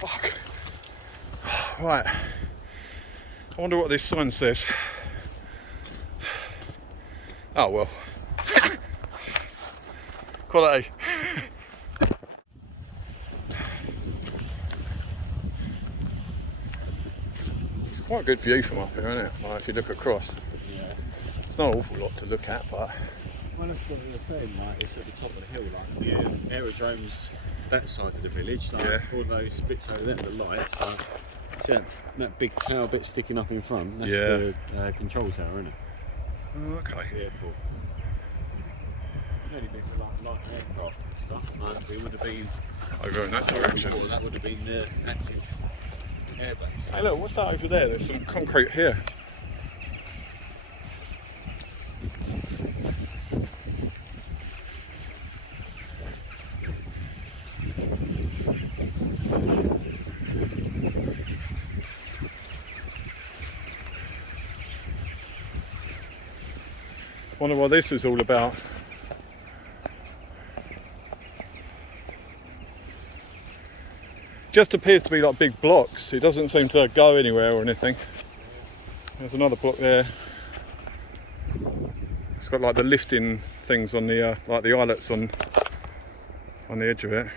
Fuck. Right. I wonder what this sign says. Oh well. Quality. It's quite a good view from up here, isn't it? Like if you look across. Yeah. It's not an awful lot to look at, but Well, that's what we were saying, like, it's at the top of the hill, like the aerodrome's that side of the village, like yeah. all those bits over there, the lights, like, see that big tower bit sticking up in front, that's Yeah. the control tower, isn't it? Oh, okay. The airport. It'd only been for like light aircraft and stuff, like, it would have been, Over in that direction. before, that would have been the active airbase. Hey look, what's that over there? There's some concrete here. Wonder what this is all about. Just appears to be like big blocks. It doesn't seem to go anywhere or anything. There's another block there. It's got like the lifting things on the like the eyelets on the edge of it.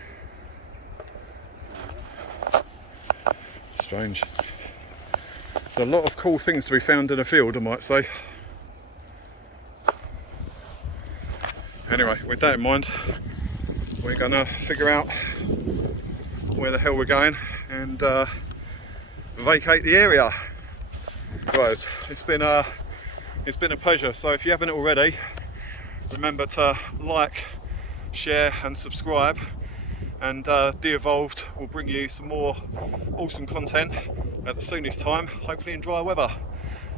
Strange. There's a lot of cool things to be found in a field, I might say. Anyway, with that in mind, we're gonna figure out where the hell we're going and vacate the area. Guys, it's been a pleasure. So if you haven't already, remember to like, share and subscribe, and De-Evolved will bring you some more awesome content at the soonest time, hopefully in dry weather.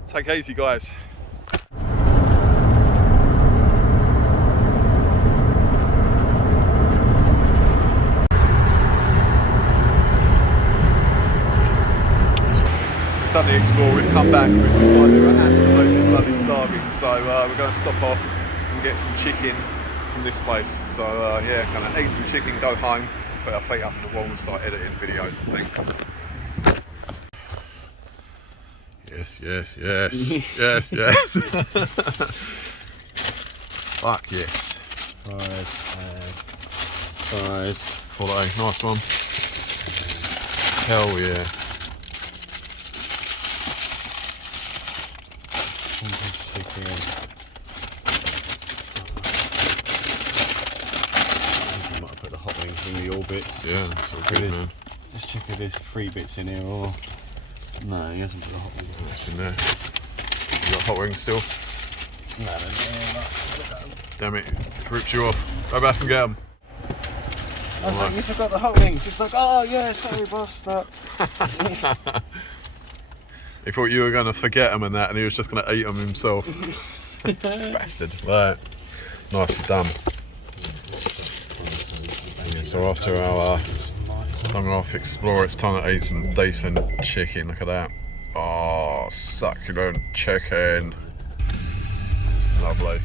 Take it easy guys. Done the explore, we've come back, we've decided we're absolutely bloody starving, so we're going to stop off and get some chicken from this place. So yeah, gonna eat some chicken, go home, put our feet up on the wall and start editing videos, I think. Yes, yes, yes, yes, yes. Fuck yes. Fries. Quality, nice one. Hell yeah. Chicken. I might have put the hot wings in the Urbex. Yeah, it's all good, man. Just check if there's 3 bits in here, or no, he hasn't put the hot wings in. It's in there. You got hot wings still? Damn it, ripped you off. Go back and get them. I was like, you forgot the whole thing. She's like, oh yeah, sorry boss. But... He thought you were going to forget them and that, and he was just going to eat them himself. Bastard. Right, nicely done. So after our long off explore, it's time to eat some decent chicken. Look at that. Oh, succulent chicken. Lovely.